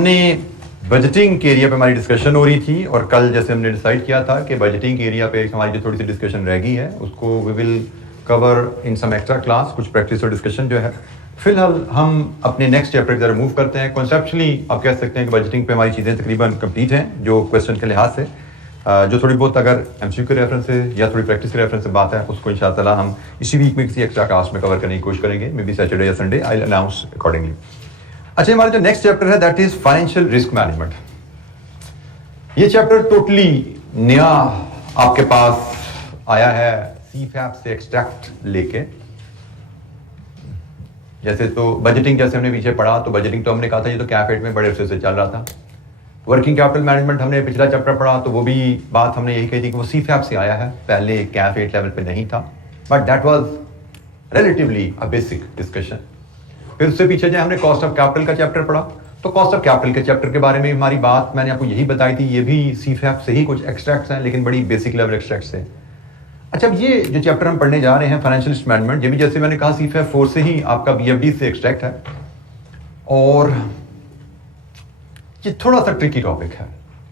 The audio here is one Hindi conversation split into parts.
हमने बजटिंग के एरिया पे हमारी डिस्कशन हो रही थी और कल जैसे हमने डिसाइड किया था कि बजटिंग के एरिया पे हमारी जो थोड़ी सी डिस्कशन रह गई है उसको we will cover in some extra class, कुछ प्रैक्टिस और डिस्कशन जो है। फिलहाल हम अपने नेक्स्ट चैप्टर की तरफ मूव करते हैं। कॉन्सेप्चुअली आप कह सकते हैं कि बजटिंग पे हमारी चीज़ें तकरीबन कंप्लीट हैं जो क्वेश्चन के लिहाज से। जो थोड़ी बहुत अगर एमसीक्यू के रेफरेंस से या थोड़ी प्रैक्टिस के रेफरेंस से बात है उसको इंशाअल्लाह हम इसी वीक में किसी एक्स्ट्रा क्लास में कवर करने की कोशिश करेंगे, मे बी सैटरडे या Sunday, I will announce accordingly. अच्छा, हमारा जो नेक्स्ट चैप्टर है that is financial risk management. ये चैप्टर टोटली नया आपके पास आया है सीफैप से एक्सट्रैक्ट लेके। जैसे तो बजटिंग जैसे हमने पीछे पढ़ा तो बजटिंग तो हमने कहा था ये तो कैफेट में बड़े अरसे से चल रहा था। वर्किंग कैपिटल मैनेजमेंट हमने पिछला चैप्टर पढ़ा तो वो भी बात हमने यही कही थी कि वो सीफैप से आया है, पहले कैफेट लेवल पे नहीं था, but that was relatively a basic discussion. फिर उससे पीछे जो हमने कॉस्ट ऑफ कैपिटल का चैप्टर पढ़ा तो कॉस्ट ऑफ कैपिटल के चैप्टर के बारे में हमारी बात मैंने आपको यही बताई थी, ये भी सीफैप से ही कुछ एक्सट्रैक्ट्स हैं लेकिन बड़ी बेसिक लेवल एक्सट्रैक्ट्स है। अच्छा, अब ये जो चैप्टर हम पढ़ने जा रहे हैं फाइनेंशियल रिस्क मैनेजमेंट, ये भी जैसे मैंने कहा सीफैप 4 से ही आपका बीएफडी से एक्सट्रैक्ट है और ये थोड़ा सा ट्रिकी टॉपिक है।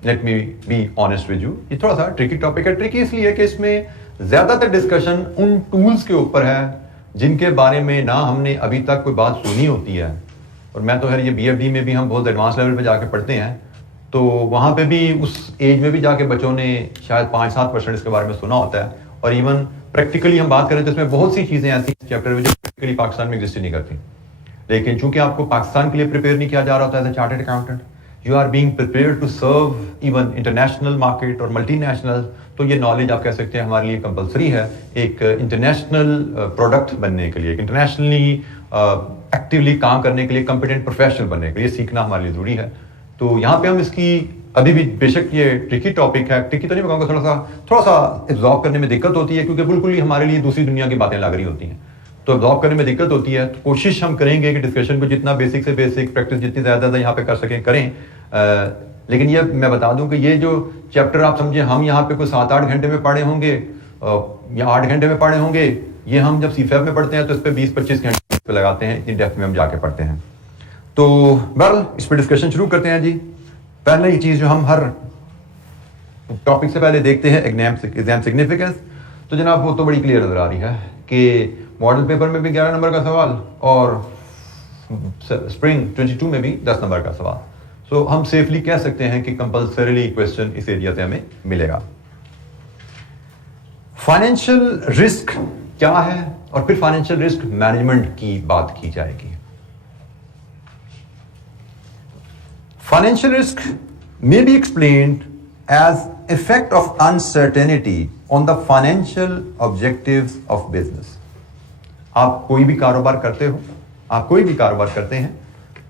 Let me be honest with you, ये थोड़ा सा ट्रिकी टॉपिक है। ट्रिकी इसलिए कि इसमें ज्यादातर डिस्कशन उन टूल्स के ऊपर है जिनके बारे में ना हमने अभी तक कोई बात सुनी होती है। और मैं तो खैर ये बीएफडी में भी हम बहुत एडवांस लेवल पे जाके पढ़ते हैं तो वहाँ पे भी उस एज में भी जाके बच्चों ने शायद 5-7% इसके बारे में सुना होता है। और इवन प्रैक्टिकली हम बात करें तो इसमें बहुत सी चीज़ें ऐसी चैप्टर में जो प्रैक्टिकली पाकिस्तान में एग्जिस्ट नहीं करती, लेकिन चूंकि आपको पाकिस्तान के लिए प्रिपेयर नहीं किया जा रहा होता as a chartered accountant, you are being prepared to serve even international market और मल्टीनेशनल, तो ये नॉलेज आप कह सकते हैं हमारे लिए कंपलसरी है एक इंटरनेशनल प्रोडक्ट बनने के लिए, एक इंटरनेशनली एक्टिवली काम करने के लिए, कॉम्पिटेंट प्रोफेशनल बनने के लिए सीखना हमारे लिए जरूरी है। तो यहाँ पे हम इसकी अभी भी बेशक ये ट्रिकी टॉपिक है, ट्रिकी तो नहीं मैं कहूँगा, थोड़ा सा एब्जॉर्ब करने में दिक्कत होती है क्योंकि बिल्कुल ही हमारे लिए दूसरी दुनिया की बातें लग रही होती हैं, तो एब्जॉर्ब करने में दिक्कत होती है। तो कोशिश हम करेंगे कि डिस्कशन को जितना बेसिक से बेसिक प्रैक्टिस जितनी ज़्यादा यहाँ पे कर सकें करें। लेकिन ये मैं बता दूं कि ये जो चैप्टर आप समझे हम यहाँ पे कोई 7-8 घंटे में पढ़े होंगे या 8 घंटे में पढ़े होंगे, ये हम जब सीफैप में पढ़ते हैं तो इस पर 20-25 घंटे पे लगाते हैं, इतनी डेप्थ में हम जाके पढ़ते हैं। तो बहरहाल इस पर डिस्कशन शुरू करते हैं जी। पहले ये चीज़ जो हम हर टॉपिक से पहले देखते हैं एग्जाम सिग्निफिकेंस, तो जनाब वो तो बड़ी क्लियर नजर आ रही है कि मॉडल पेपर में भी 11 नंबर का सवाल और स्प्रिंग 22 में भी 10 नंबर का सवाल। सो हम सेफली कह सकते हैं कि कंपल्सरीली क्वेश्चन इस एरिया से हमें मिलेगा। फाइनेंशियल रिस्क क्या है और फिर फाइनेंशियल रिस्क मैनेजमेंट की बात की जाएगी। Financial risk may be explained as effect of uncertainty on the financial objectives of business। आप कोई भी कारोबार करते हो, आप कोई भी कारोबार करते हैं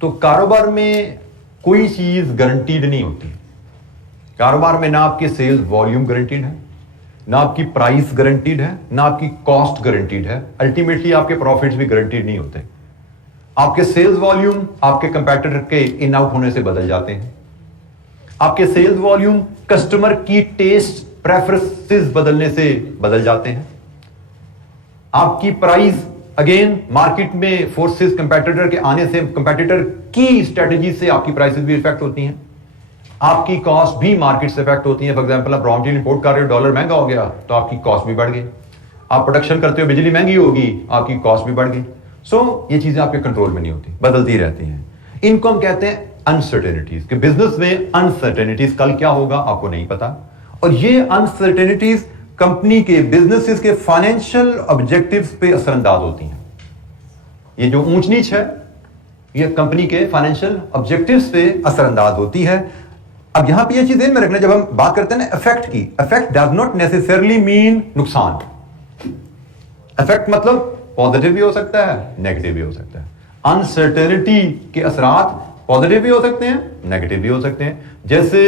तो कारोबार में कोई चीज गारंटीड नहीं होती। कारोबार में ना आपके सेल्स वॉल्यूम गारंटीड है, ना आपकी प्राइस गारंटीड है, ना आपकी कॉस्ट गारंटीड है, अल्टीमेटली आपके प्रॉफिट्स भी गारंटीड नहीं होते। आपके सेल्स वॉल्यूम आपके कंपैटिटर के इन आउट होने से बदल जाते हैं, आपके सेल्स वॉल्यूम कस्टमर की टेस्ट प्रेफरेंसेस बदलने से बदल जाते हैं, आपकी प्राइस अगेन मार्केट में फोर्सेस कंपैटिटर के आने से कंपैटिटर की स्ट्रेटजी से आपकी प्राइसेस भी इफेक्ट होती हैं, आपकी कॉस्ट भी मार्केट से इफेक्ट होती है। फॉर एग्जांपल आप रॉ मटेरियल इंपोर्ट कर रहे हो, डॉलर महंगा हो गया तो आपकी कॉस्ट भी बढ़ गई। आप प्रोडक्शन करते हो, बिजली महंगी होगी, आपकी कॉस्ट भी बढ़ गई। सो ये चीजें आपके कंट्रोल में नहीं होती, बदलती रहती हैं। इनको हम कहते हैं अनसर्टेनिटीज, कि बिजनेस में अनसर्टेनिटीज, कल क्या होगा आपको नहीं पता, और ये अनसर्टेनिटीज कंपनी के बिजनेसेस के फाइनेंशियल ऑब्जेक्टिव्स पे असरअंदाज होती हैं। ये जो ऊंच नीच है ये कंपनी के फाइनेंशियल ऑब्जेक्टिव्स पे असरअंदाज होती है। अब यहां पे ये चीज ध्यान में रखना, जब हम बात करते हैं ना इफेक्ट की, effect does not necessarily mean नुकसान। इफेक्ट मतलब पॉजिटिव भी हो सकता है, नेगेटिव भी हो सकता है। अनसर्टेनिटी के असरात पॉजिटिव भी हो सकते हैं, नेगेटिव भी हो सकते हैं। जैसे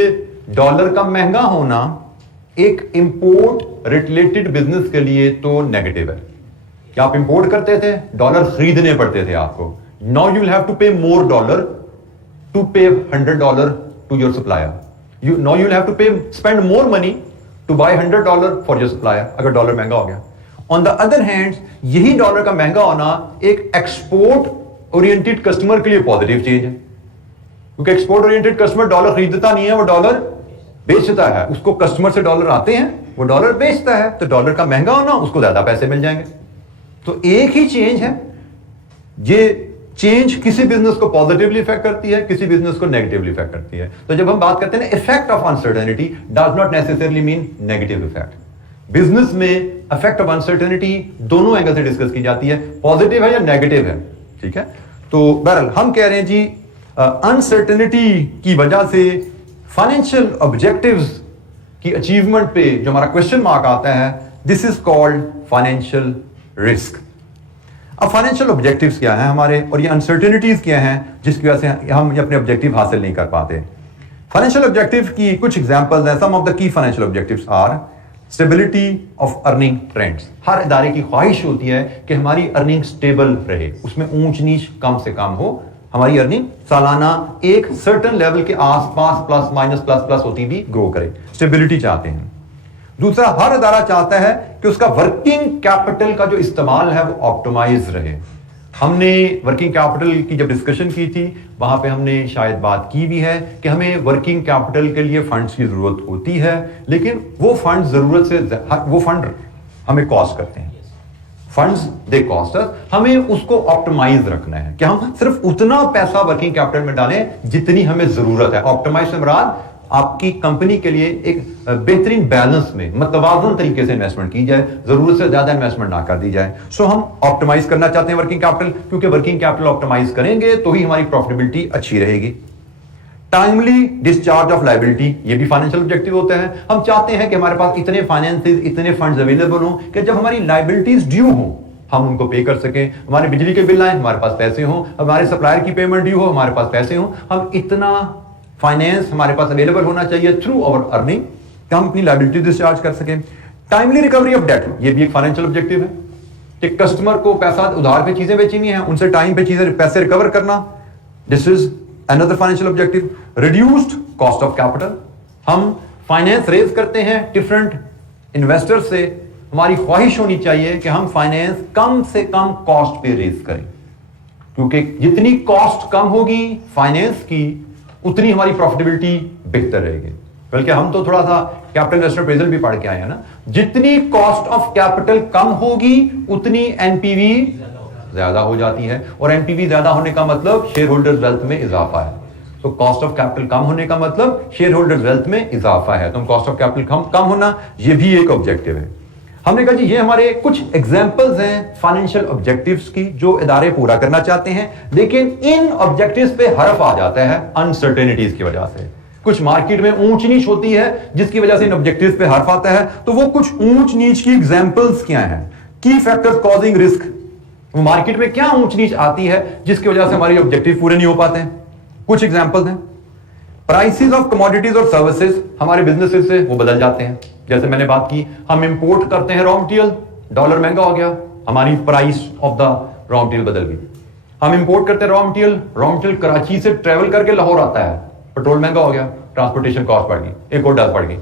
डॉलर का महंगा होना एक इंपोर्ट रिलेटेड बिजनेस के लिए तो नेगेटिव है। क्या आप इंपोर्ट करते थे, डॉलर खरीदने पड़ते थे आपको, now you will have to pay more dollar to pay $100 to your supplier, now you will have to pay spend more money to buy $100 for your supplier अगर डॉलर महंगा हो गया। ऑन द अदर हैंड यही डॉलर का महंगा होना एक एक्सपोर्ट ओरिएंटेड कस्टमर के लिए पॉजिटिव चीज है, क्योंकि एक्सपोर्ट ओरिएंटेड कस्टमर डॉलर खरीदता नहीं है, वो डॉलर बेचता है। उसको कस्टमर से डॉलर आते हैं, वो डॉलर बेचता है, तो डॉलर का महंगा होना, उसको ज्यादा पैसे मिल जाएंगे। तो एक ही चेंज है, ये चेंज किसी बिजनेस को पॉजिटिवली इफेक्ट करती है, किसी बिजनेस को नेगेटिवली इफेक्ट करती है। तो जब हम बात करते हैं effect of uncertainty does not necessarily mean negative effect. Business में इफेक्ट ऑफ अनसर्टेनिटी दोनों एंगल से डिस्कस की जाती है, पॉजिटिव है या नेगेटिव है, ठीक है। तो बहरहाल हम कह रहे हैं जी अनसर्टेनिटी की वजह से फाइनेंशियल ऑब्जेक्टिव्स की अचीवमेंट पे जो हमारा क्वेश्चन मार्क आता है, this is called financial risk. अब फाइनेंशियल ऑब्जेक्टिव्स क्या हैं हमारे, और ये अनसर्टेनिटीज क्या हैं जिसकी वजह से हम अपने ऑब्जेक्टिव हासिल नहीं कर पाते। फाइनेंशियल ऑब्जेक्टिव की कुछ एग्जांपल्स हैं। Some of the key financial objectives are stability of earning trends. हर इदारे की ख्वाहिश होती है कि हमारी अर्निंग स्टेबल रहे, उसमें ऊंच नीच कम से कम हो, हमारी अर्निंग सालाना एक सर्टेन लेवल के आसपास प्लस माइनस प्लस प्लस होती भी ग्रो करे, स्टेबिलिटी चाहते हैं। दूसरा, हर अदारा चाहता है कि उसका वर्किंग कैपिटल का जो इस्तेमाल है वो ऑप्टिमाइज रहे। हमने वर्किंग कैपिटल की जब डिस्कशन की थी, वहां पे हमने शायद बात की भी है कि हमें वर्किंग कैपिटल के लिए फंड्स की जरूरत होती है, लेकिन वो फंड जरूरत से वो फंड हमें कॉस्ट करते हैं, फंड्स दे कॉस्ट अस। हमें उसको ऑप्टिमाइज रखना है कि हम सिर्फ उतना पैसा वर्किंग कैपिटल में डालें जितनी हमें जरूरत है। ऑप्टिमाइज से मुराद आपकी कंपनी के लिए एक बेहतरीन बैलेंस में मतवाज़न तरीके से इन्वेस्टमेंट की जाए, जरूरत से ज्यादा इन्वेस्टमेंट ना कर दी जाए। सो हम ऑप्टिमाइज करना चाहते हैं वर्किंग कैपिटल, क्योंकि वर्किंग कैपिटल ऑप्टिमाइज करेंगे तो ही हमारी प्रॉफिटेबिलिटी अच्छी रहेगी। टाइमली डिस्चार्ज ऑफ लायबिलिटी, ये भी फाइनेंशियल ऑब्जेक्टिव होते हैं। हम चाहते हैं कि हमारे पास इतने फाइनेंसेस, इतने फंड्स अवेलेबल हो कि जब हमारी लायबिलिटीज ड्यू हो हम उनको पे कर सकें। हमारे बिजली के बिल आए, हमारे पास पैसे हो, हमारे सप्लायर की पेमेंट ड्यू हो, हमारे पास पैसे हो। हम इतना फाइनेंस हमारे पास अवेलेबल होना चाहिए थ्रू आवर अर्निंग कि हम अपनी लायबिलिटी डिस्चार्ज कर सकें। टाइमली रिकवरी ऑफ डेट, ये भी एक फाइनेंशियल ऑब्जेक्टिव है कि कस्टमर को पैसा उधार पे चीजें बेचनी है, उनसे टाइम पे चीजें पैसे रिकवर करना, this is another financial objective. Reduced cost of capital, हम फाइनेंस रेज करते हैं डिफरेंट इन्वेस्टर से, हमारी ख्वाहिश होनी चाहिए कि हम फाइनेंस कम से कम कॉस्ट पे रेज करें, क्योंकि जितनी कॉस्ट कम होगी फाइनेंस की उतनी हमारी प्रॉफिटेबिलिटी बेहतर रहेगी। बल्कि हम तो थोड़ा सा कैपिटल इन्वेस्टमेंट अप्रेजल भी पढ़ के आए हैं ना, जितनी कॉस्ट ऑफ कैपिटल कम होगी उतनी एनपीवी ज्यादा हो जाती है, और एनपीवी ज्यादा होने का मतलब शेयर होल्डर्स वेल्थ में इजाफा है। तो कॉस्ट ऑफ कैपिटल कम होने का मतलब शेयर होल्डर्स वेल्थ में इजाफा है, तो कॉस्ट ऑफ कैपिटल कम होना ये भी एक ऑब्जेक्टिव है। हमने कहा जी ये हमारे कुछ एग्जांपल्स हैं फाइनेंशियल ऑब्जेक्टिव्स की जो इदारे पूरा करना चाहते हैं, लेकिन इन ऑब्जेक्टिव्स पे हर्फ आ जाता है अनसर्टेनिटीज की वजह से। कुछ मार्केट में ऊंच नीच होती है जिसकी वजह से इन ऑब्जेक्टिव्स पे हर्फ आता है। तो वो कुछ ऊंच नीच की एग्जांपल्स क्या हैं, की फैक्टर्स कॉजिंग रिस्क, वो मार्केट में क्या ऊंच नीच आती है जिसकी वजह से हमारे ऑब्जेक्टिव पूरे नहीं हो पाते हैं। कुछ एग्जांपल्स हैं, प्राइसेस ऑफ कमोडिटीज और सर्विसेज, हमारे बिजनेसेस से वो बदल जाते हैं। जैसे मैंने बात की, हम इंपोर्ट करते हैं रॉ मटेरियल, डॉलर महंगा हो गया, हमारी price of the raw material बदल गई। हम इंपोर्ट करते हैं रॉ मटेरियल कराची से ट्रेवल करके लाहौर आता है, पेट्रोल महंगा हो गया, ट्रांसपोर्टेशन कॉस्ट बढ़ गई, एक और डॉलर बढ़ गई।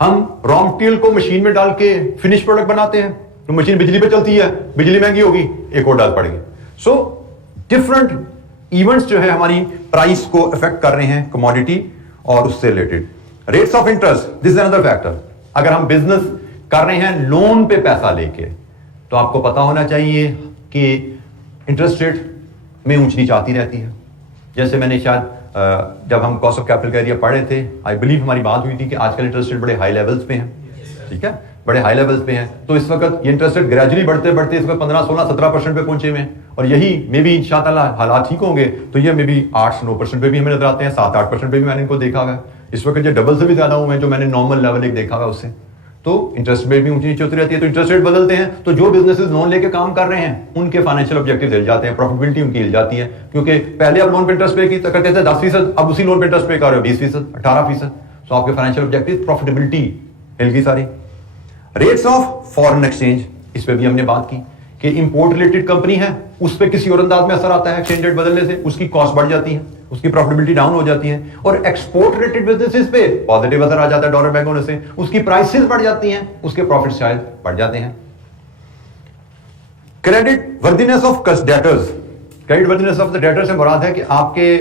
हम रॉ मटेरियल को मशीन में डाल के फिनिश प्रोडक्ट बनाते हैं, तो मशीन बिजली पे चलती है, बिजली महंगी होगी, एक और डॉलर बढ़ गई। सो डिफरेंट इवेंट्स जो है हमारी प्राइस को इफेक्ट कर रहे हैं, कमोडिटी और उससे related. Rates of interest, this is another factor. अगर हम बिजनेस कर रहे हैं लोन पे पैसा लेके, तो आपको पता होना चाहिए कि इंटरेस्ट रेट में ऊंच नीच आती रहती है। जैसे मैंने शायद जब हम कॉस्ट ऑफ कैपिटल का एरिया पढ़े थे, आई बिलीव हमारी बात हुई थी कि आजकल इंटरेस्ट रेट बड़े हाई लेवल्स पे हैं, ठीक है, बड़े हाई लेवल्स पे हैं। तो इस वक्त ये इंटरेस्ट रेट ग्रेजुअली बढ़ते बढ़ते इस वक्त 15-16-17% पे पहुंचे हुए हैं, और यही मे बी इंशाअल्लाह हालात ठीक होंगे तो ये मे बी 8-9% पे भी हमें नजर आते हैं, 7-8% पे भी मैंने इनको देखा हुआ। इस वक्त ये डबल से भी ज्यादा हुए हैं जो मैंने नॉर्मल लेवल एक देखा हुआ उससे। तो इंटरेस्ट रेट भी ऊंची नीचे होती रहती है, तो इंटरेस्ट रेट बदलते हैं तो जो बिजनेसेस लोन लेके काम कर रहे हैं उनके फाइनेंशियल ऑब्जेक्टिव हिल जाते हैं, प्रॉफिटेबिलिटी उनकी हिल जाती है, क्योंकि पहले आप लोन पे इंटरेस्ट पे करते थे 10%, अब उसी लोन पे इंटरेस्ट पे कर रहे हो 20%, 18%। तो आपके फाइनेंशियल ऑब्जेक्टिव प्रॉफिटेबिलिटी हिल गई सारी। रेट्स ऑफ फॉरेन एक्सचेंज, इस पे भी हमने बात की कि इंपोर्ट रिलेटेड कंपनी है, उस पर किसी और अंदाज में असर आता है एक्सचेंज रेट बदलने से, उसकी कॉस्ट बढ़ जाती है, उसकी प्रॉफिटेबिलिटी डाउन हो जाती है। और एक्सपोर्ट रिलेटेड बिजनेसेस पे पॉजिटिव असर आ जाता है डॉलर महंगा होने से, उसकी प्राइसेस बढ़ जाती हैं, उसके प्रॉफिट शायद बढ़ जाते हैं। Credit worthiness of debtors, credit worthiness of the debtor से मुराद है कि आपके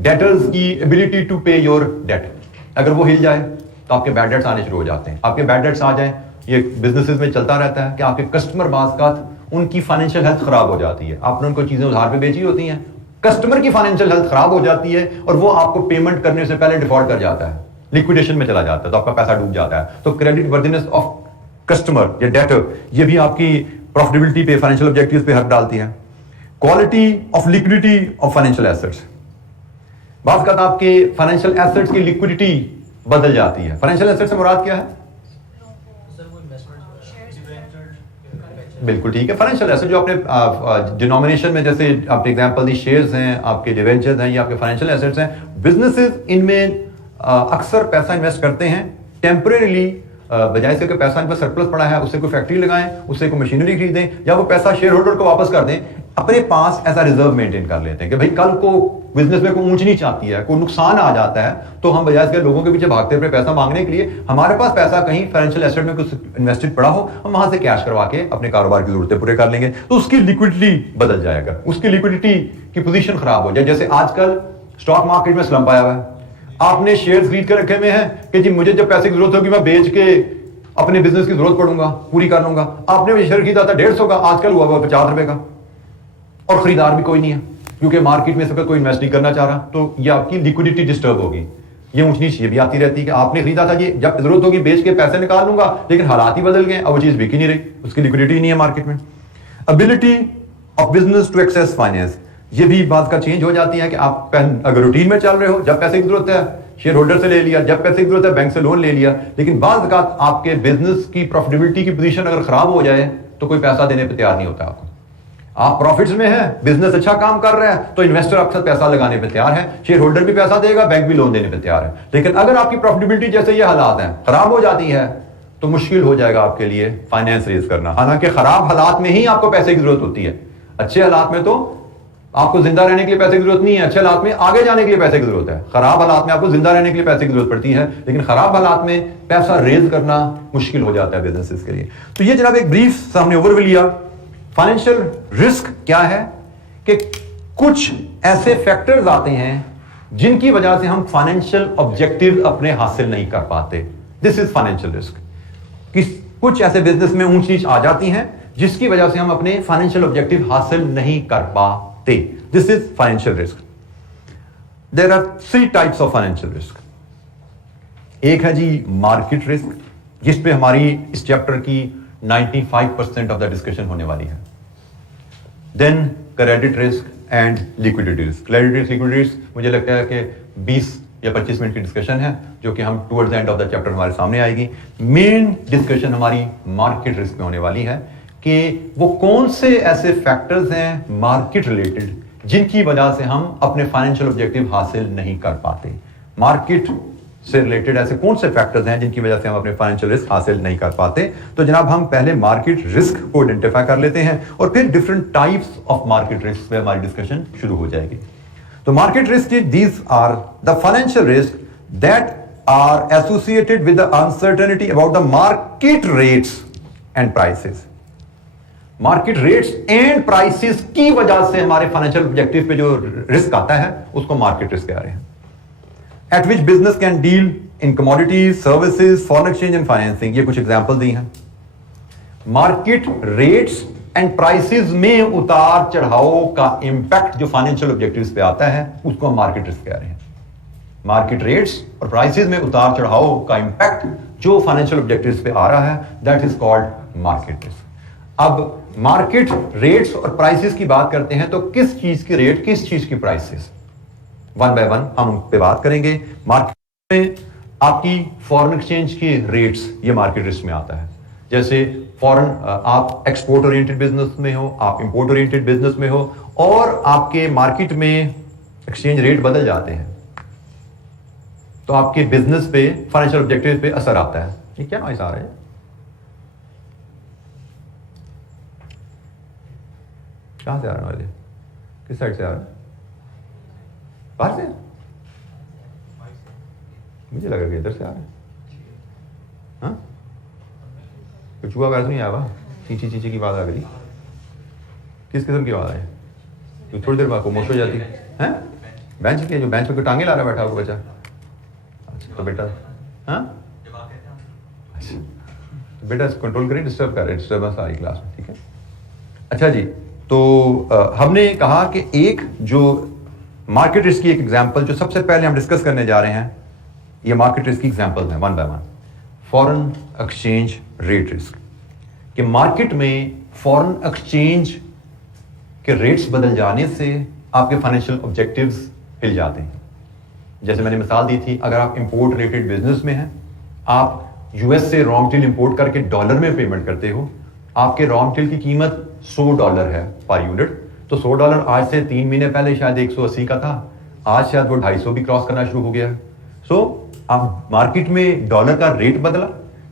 डेटर्स की एबिलिटी टू पे योर डेट, अगर वो हिल जाए तो आपके बैड डेट्स आने शुरू हो जाते हैं। आपके बैड डेट्स आ जाए, ये बिजनेसेस में चलता रहता है कि आपके कस्टमर बाज़ का उनकी फाइनेंशियल हेल्थ खराब हो जाती है। आपने उनको चीजें उधार पे बेची होती हैं, कस्टमर की फाइनेंशियल हेल्थ खराब हो जाती है और वो आपको पेमेंट करने से पहले डिफॉल्ट कर जाता है, लिक्विडेशन में चला जाता है, तो आपका पैसा डूब जाता है। तो क्रेडिट वर्दिनेस ऑफ कस्टमर या डेटर, ये भी आपकी प्रॉफिटेबिलिटी पे, फाइनेंशियल ऑब्जेक्टिव्स पे हक डालती है। Quality of liquidity of financial assets, बात करता आपके फाइनेंशियल एसेट्स की लिक्विडिटी बदल जाती है। फाइनेंशियल एसेट्स से मुराद क्या है? बिल्कुल ठीक है, फाइनेंशियल एसेट जो आपने डिनोमिनेशन में, जैसे आपने एग्जांपल दी, शेयर्स हैं, आपके डिवेंचर्स हैं, ये आपके फाइनेंशियल एसेट्स हैं। बिजनेसेस इनमें अक्सर पैसा इन्वेस्ट करते हैं टेम्परेरीली, बजाय से कि पैसा इन पर सरप्लस पड़ा है उससे कोई फैक्ट्री लगाएं, उससे कोई मशीनरी खरीदें, या वो पैसा शेयर होल्डर को वापस कर दें, अपने पास ऐसा रिजर्व मेंटेन कर लेते हैं कि भाई कल को बिजनेस में कोई ऊंच नीच आती है, कोई नुकसान आ जाता है, तो हम बजाय से लोगों के पीछे भागते हुए पैसा मांगने के लिए, हमारे पास पैसा कहीं फाइनेंशियल एसेट में कुछ इन्वेस्टेड पड़ा हो, हम वहां से कैश करवा के अपने कारोबार की जरूरतें पूरे कर लेंगे, तो उसकी लिक्विडिटी बदल जाएगा, उसकी लिक्विडिटी की पोजीशन खराब हो जाए। जैसे आजकल स्टॉक मार्केट में स्लंप आया हुआ है, आपने शेयर खरीद के रखे हुए हैं कि जी मुझे जब पैसे की जरूरत होगी मैं बेच के अपने बिजनेस की जरूरत पड़ूंगा, पूरी कर लूंगा। आपने शेयर खरीदा था 150 का, आजकल हुआ 50 रुपए का, और खरीदार भी कोई नहीं है क्योंकि मार्केट में सबका कोई इन्वेस्ट नहीं करना चाह रहा, तो ये आपकी लिक्विडिटी डिस्टर्ब होगी। ये ऊंच नीच ये भी आती रहती है कि आपने खरीदा था, ये जब जरूरत होगी बेच के पैसे निकाल लूंगा, लेकिन हालात ही बदल गए, अब वो चीज बिक ही नहीं रही, उसकी लिक्विडिटी नहीं है मार्केट में। Ability of business to access finance, ये भी बात का चेंज हो जाती है कि आप अगर रूटीन में चल रहे हो, जब पैसे की जरूरत है शेयर होल्डर से ले लिया, जब पैसे की जरूरत है बैंक से लोन ले लिया, लेकिन बाज़ औक़ात आपके बिजनेस की प्रॉफिटेबिलिटी की पोजीशन अगर खराब हो जाए तो कोई पैसा देने पर तैयार नहीं होता आपको। आप प्रॉफिट्स में है, बिजनेस अच्छा काम कर रहा है, तो इन्वेस्टर आपके साथ पैसा लगाने पे तैयार है, शेयर होल्डर भी पैसा देगा, बैंक भी लोन देने पे तैयार है। लेकिन अगर आपकी प्रॉफिटेबिलिटी जैसे ये हालात हैं खराब हो जाती है तो मुश्किल हो जाएगा आपके लिए फाइनेंस रेज करना। हालांकि खराब हालात में ही आपको पैसे की जरूरत होती है, अच्छे हालात में तो आपको जिंदा रहने के लिए पैसे की जरूरत नहीं है, अच्छे हालात में आगे जाने के लिए पैसे की जरूरत है। खराब हालात में आपको जिंदा रहने के लिए पैसे की जरूरत पड़ती है, लेकिन खराब हालात में पैसा रेज करना मुश्किल हो जाता है बिजनेसेस के लिए। तो ये जनाब एक ब्रीफ सामने ओवरव्यू लिया। फाइनेंशियल रिस्क क्या है कि कुछ ऐसे फैक्टर्स आते हैं जिनकी वजह से हम फाइनेंशियल ऑब्जेक्टिव अपने हासिल नहीं कर पाते, दिस इज फाइनेंशियल रिस्क। कुछ ऐसे बिजनेस में ऊंच नीच आ जाती हैं जिसकी वजह से हम अपने फाइनेंशियल ऑब्जेक्टिव हासिल नहीं कर पाते, this is financial risk. There are 3 types of financial risk. एक है जी मार्केट रिस्क, जिस पे हमारी इस चैप्टर की 95% ऑफ द डिस्कशन होने वाली है। Then credit risk and liquidity risk. Credit liquidity risk मुझे लगता है कि 20 या 25 मिनट की डिस्कशन है, जो कि हम towards the end of the chapter हमारे सामने आएगी। मेन डिस्कशन हमारी मार्केट रिस्क में होने वाली है कि वो कौन से ऐसे फैक्टर्स हैं मार्केट रिलेटेड जिनकी वजह से हम अपने फाइनेंशियल ऑब्जेक्टिव हासिल नहीं कर पाते। मार्केट से रिलेटेड ऐसे कौन से फैक्टर्स हैं जिनकी वजह से हम अपने फाइनेंशियल रिस्क हासिल नहीं कर पाते। तो जनाब हम पहले मार्केट रिस्क को आइडेंटिफाई कर लेते हैं और फिर different types of market risk पे हमारी डिस्कशन शुरू हो जाएगी। तो market risk, these are the financial risk that are associated with the uncertainty about the market rates and prices. Market rates and prices की वजह से हमारे फाइनेंशियल ऑब्जेक्टिव पे जो रिस्क आता है उसको मार्केट रिस्क कह रहे हैं। At which business can deal in commodities, services, foreign exchange and financing। ये कुछ एग्जांपल दी हैं। मार्केट रेट्स एंड प्राइसेस में उतार चढ़ाव का इंपैक्ट जो फाइनेंशियल ऑब्जेक्टिव्स पे आता है उसको हम मार्केट रिस्क कह रहे हैं। मार्केट रेट्स और प्राइसेस में उतार चढ़ाव का इंपैक्ट जो फाइनेंशियल ऑब्जेक्टिव्स पे आ रहा है, that is called market risk. अब मार्केट रेट्स और प्राइसेस की बात करते हैं तो किस चीज की रेट, किस चीज की प्राइसेस, वन बाय वन हम उन पे बात करेंगे। मार्केट में आपकी फॉरेन एक्सचेंज की रेट्स, ये मार्केट रिस्क में आता है। जैसे फॉरेन, आप एक्सपोर्ट ओरिएंटेड बिजनेस में हो, आप इंपोर्ट ओरिएंटेड बिजनेस में हो और आपके मार्केट में एक्सचेंज रेट बदल जाते हैं तो आपके बिजनेस पे, फाइनेंशियल ऑब्जेक्टिव पे असर आता है। ये क्या नॉइस आ रहा है? कहां से आ रहा है नॉइस? किस साइड से आ रहा है? बाहर से? मुझे लगा कि इधर से आ रहा है। हाँ, कुछ चूहा वगैरह तो नहीं आया हुआ? चींची चींची की बात आ गई। किस किस्म की बात है? तो थोड़ी देर बाद खामोश हो जाती है। बेंच के, जो बेंच पे कोई टांगे ला रहा बैठा हुआ बच्चा? अच्छा तो बेटा, हाँ अच्छा बेटा कंट्रोल करिए, डिस्टर्ब कर रहे हैं, डिस्टर्बेंस आ रही क्लास में, ठीक है। अच्छा जी, तो हमने कहा कि एक जो मार्केट रिस्क की एक एग्जांपल जो सबसे पहले हम डिस्कस करने जा रहे हैं, ये मार्केट रिस्क की एग्जांपल्स हैं one by one. Foreign exchange rate risk, कि मार्केट में फॉरेन एक्सचेंज के रेट्स बदल जाने से आपके फाइनेंशियल ऑब्जेक्टिव्स हिल जाते हैं। जैसे मैंने मिसाल दी थी, अगर आप इंपोर्ट रिलेटेड बिजनेस में हैं, आप यूएस से रॉ मटेरियल इंपोर्ट करके डॉलर में पेमेंट करते हो, आपके रॉ मटेरियल की कीमत $100 है पर यूनिट, तो $100 आज से 3 महीने पहले शायद 180 का था, आज शायद वो 250 भी क्रॉस करना शुरू हो गया है। सो आप मार्केट में डॉलर का रेट बदला,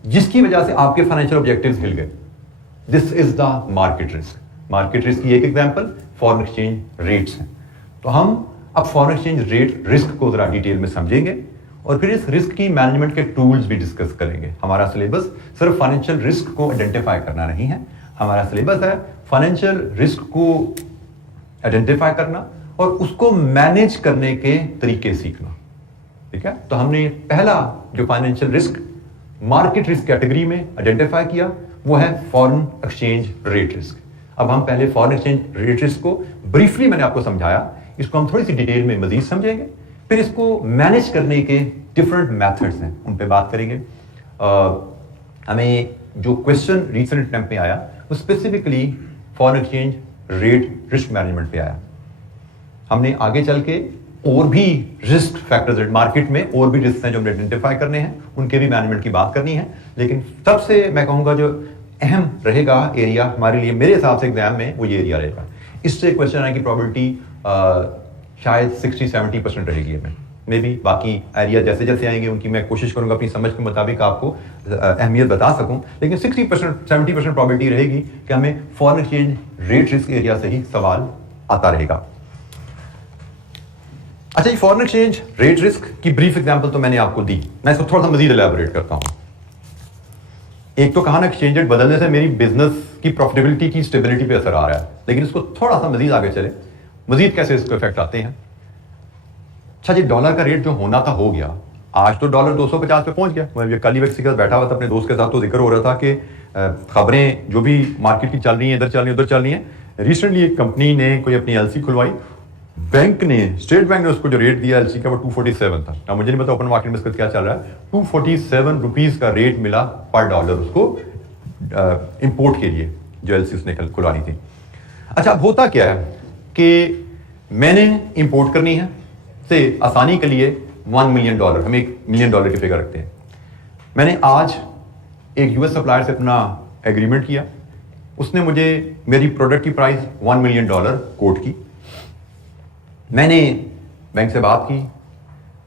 जिसकी वजह से आपके फाइनेंशियल ऑब्जेक्टिव्स हिल गए। This is the market risk. Market risk की एक एग्जांपल फॉरेन एक्सचेंज रेट्स हैं। तो हम अब फॉरेन एक्सचेंज रेट रिस्क को जरा डिटेल में समझेंगे और फिर इस रिस्क की मैनेजमेंट के टूल्स भी डिस्कस करेंगे। हमारा सिलेबस सिर्फ फाइनेंशियल रिस्क को आइडेंटिफाई करना नहीं है, हमारा सिलेबस है फाइनेंशियल रिस्क को आइडेंटिफाई करना और उसको मैनेज करने के तरीके सीखना, ठीक है। तो हमने पहला जो financial risk market risk category में आइडेंटिफाई किया वो है फॉरेन एक्सचेंज रेट रिस्क। अब हम पहले फॉरेन एक्सचेंज रेट रिस्क को ब्रीफली मैंने आपको समझाया, इसको हम थोड़ी सी डिटेल में मजीद समझेंगे, फिर इसको मैनेज करने के डिफरेंट मेथड्स हैं उन पे बात करेंगे। हमें जो क्वेश्चन रिसेंट अटेम्प्ट में आया वो specifically foreign exchange rate risk management पे आया। हमने आगे चल के और भी रिस्क फैक्टर्स मार्केट में और भी रिस्क हैं जो हमने आइडेंटिफाई करने हैं, उनके भी मैनेजमेंट की बात करनी है। लेकिन सबसे मैं कहूँगा जो अहम रहेगा एरिया हमारे लिए मेरे हिसाब से एग्जाम में वो ये एरिया रहेगा। इससे क्वेश्चन आने की प्रोबेबिलिटी शायद 60-70% रहेगी हमें, मे बी बाकी एरिया जैसे जैसे आएंगे उनकी मैं कोशिश करूंगा अपनी समझ के मुताबिक आपको अहमियत बता सकूं, लेकिन 60-70% प्रोबेबिलिटी रहेगी कि हमें foreign exchange rate risk area से ही सवाल आता रहेगा। अच्छा, ये फॉरेन एक्सचेंज रेट रिस्क की ब्रीफ एग्जांपल तो मैंने आपको दी, मैं इसको थोड़ा सा मजीद एलैबोरेट करता हूं। एक तो कहा ना एक्सचेंज रेट बदलने से मेरी बिजनेस की प्रॉफिटेबिलिटी की स्टेबिलिटी पे असर आ रहा है, लेकिन इसको थोड़ा सा मजीद आगे चले, मजीद कैसे इसको इफेक्ट आते हैं। अच्छा जी, डॉलर का रेट जो होना था हो गया, आज तो डॉलर 250 पे पहुंच गया। मैं कल ही व्यक्ति के साथ बैठा हुआ था अपने दोस्त के साथ, तो जिक्र हो रहा था कि खबरें जो भी मार्केट की चल रही हैं, इधर चल रही है उधर चल रही हैं। रिसेंटली एक कंपनी ने कोई अपनी एलसी खुलवाई, बैंक ने, स्टेट बैंक ने उसको जो रेट दिया एलसी का वो 247 था। अब मुझे नहीं पता ओपन मार्केट में इसका क्या चल रहा है, 247 रुपीज का रेट मिला पर डॉलर उसको इंपोर्ट के लिए जो एलसी उसने खुलवानी थी। अच्छा, अब होता क्या है कि मैंने इंपोर्ट करनी है से आसानी के लिए $1 मिलियन, हम $1 मिलियन की फिगर रखते हैं। मैंने आज एक यूएस सप्लायर से अपना एग्रीमेंट किया, उसने मुझे मेरी प्रोडक्ट की प्राइस $1 मिलियन कोट की। मैंने बैंक से बात की।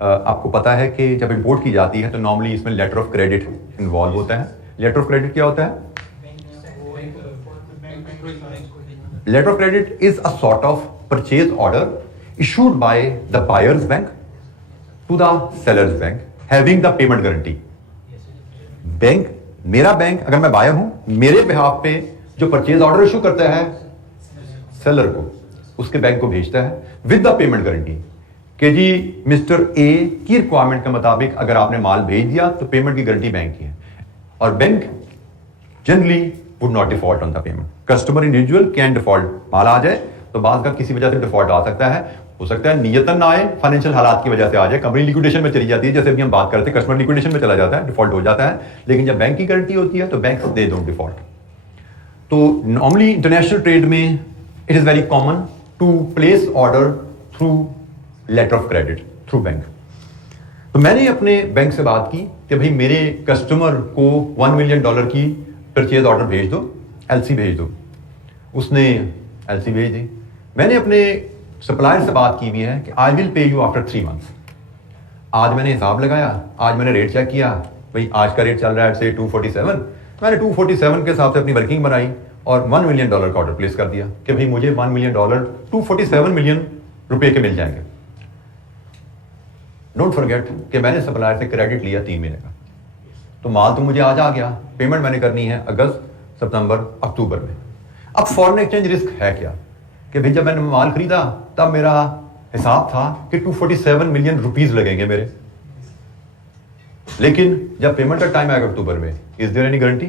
आपको पता है कि जब इंपोर्ट की जाती है तो नॉर्मली इसमें लेटर ऑफ क्रेडिट इन्वॉल्व होता है। लेटर ऑफ क्रेडिट क्या होता है? Letter of credit is a sort of purchase order issued by the buyer's bank to the seller's bank having the payment guarantee। Bank, मेरा बैंक, अगर मैं बायर हूं, मेरे बिहाफ पे जो परचेज ऑर्डर इशू करता है सेलर को, उसके बैंक को भेजता है विद द पेमेंट गारंटी कि जी मिस्टर ए की रिक्वायरमेंट के मुताबिक अगर आपने माल भेज दिया तो पेमेंट की गारंटी बैंक की है, और bank generally would not default on the payment. Customer individual can default, माल आ जाए तो बाद का किसी वजह से डिफॉल्ट आ सकता है, हो सकता है नियतन ना आए, फाइनेंशियल हालात की वजह से आ जाए, कंपनी लिक्विडेशन में चली जाती है, जैसे अभी हम बात करते हैं कस्टमर लिक्विडेशन में चला जाता है, डिफॉल्ट हो जाता है। लेकिन जब बैंक की गारंटी होती है तो बैंक दे डोंट डिफॉल्ट। तो नॉर्मली इंटरनेशनल ट्रेड में it is very common to place order through letter of credit through bank. तो मैंने अपने बैंक से बात की कि भाई मेरे कस्टमर को $1 मिलियन की परचेज ऑर्डर भेज दो, एलसी भेज दो। उसने एलसी भेज दी। मैंने अपने सप्लायर से बात की हुई है कि I will pay you after 3 months. आज मैंने हिसाब लगाया, आज मैंने रेट चेक किया, भाई आज का रेट चल रहा है से 247। मैंने 247 के हिसाब से अपनी वर्किंग बनाई और $1 मिलियन का ऑर्डर प्लेस कर दिया कि भाई मुझे $1 मिलियन 247 मिलियन रुपए के मिल जाएंगे। डोंट फॉरगेट कि मैंने सप्लायर से क्रेडिट लिया 3 महीने का, तो माल तो मुझे आज आ गया, पेमेंट मैंने करनी है अगस्त, सितंबर, अक्टूबर में। अब फॉरेन एक्सचेंज रिस्क है क्या कि भाई जब मैंने माल खरीदा तब मेरा हिसाब था कि 247 मिलियन रुपीस लगेंगे मेरे, लेकिन जब पेमेंट का टाइम आएगा अक्टूबर में, इज देयर एनी गारंटी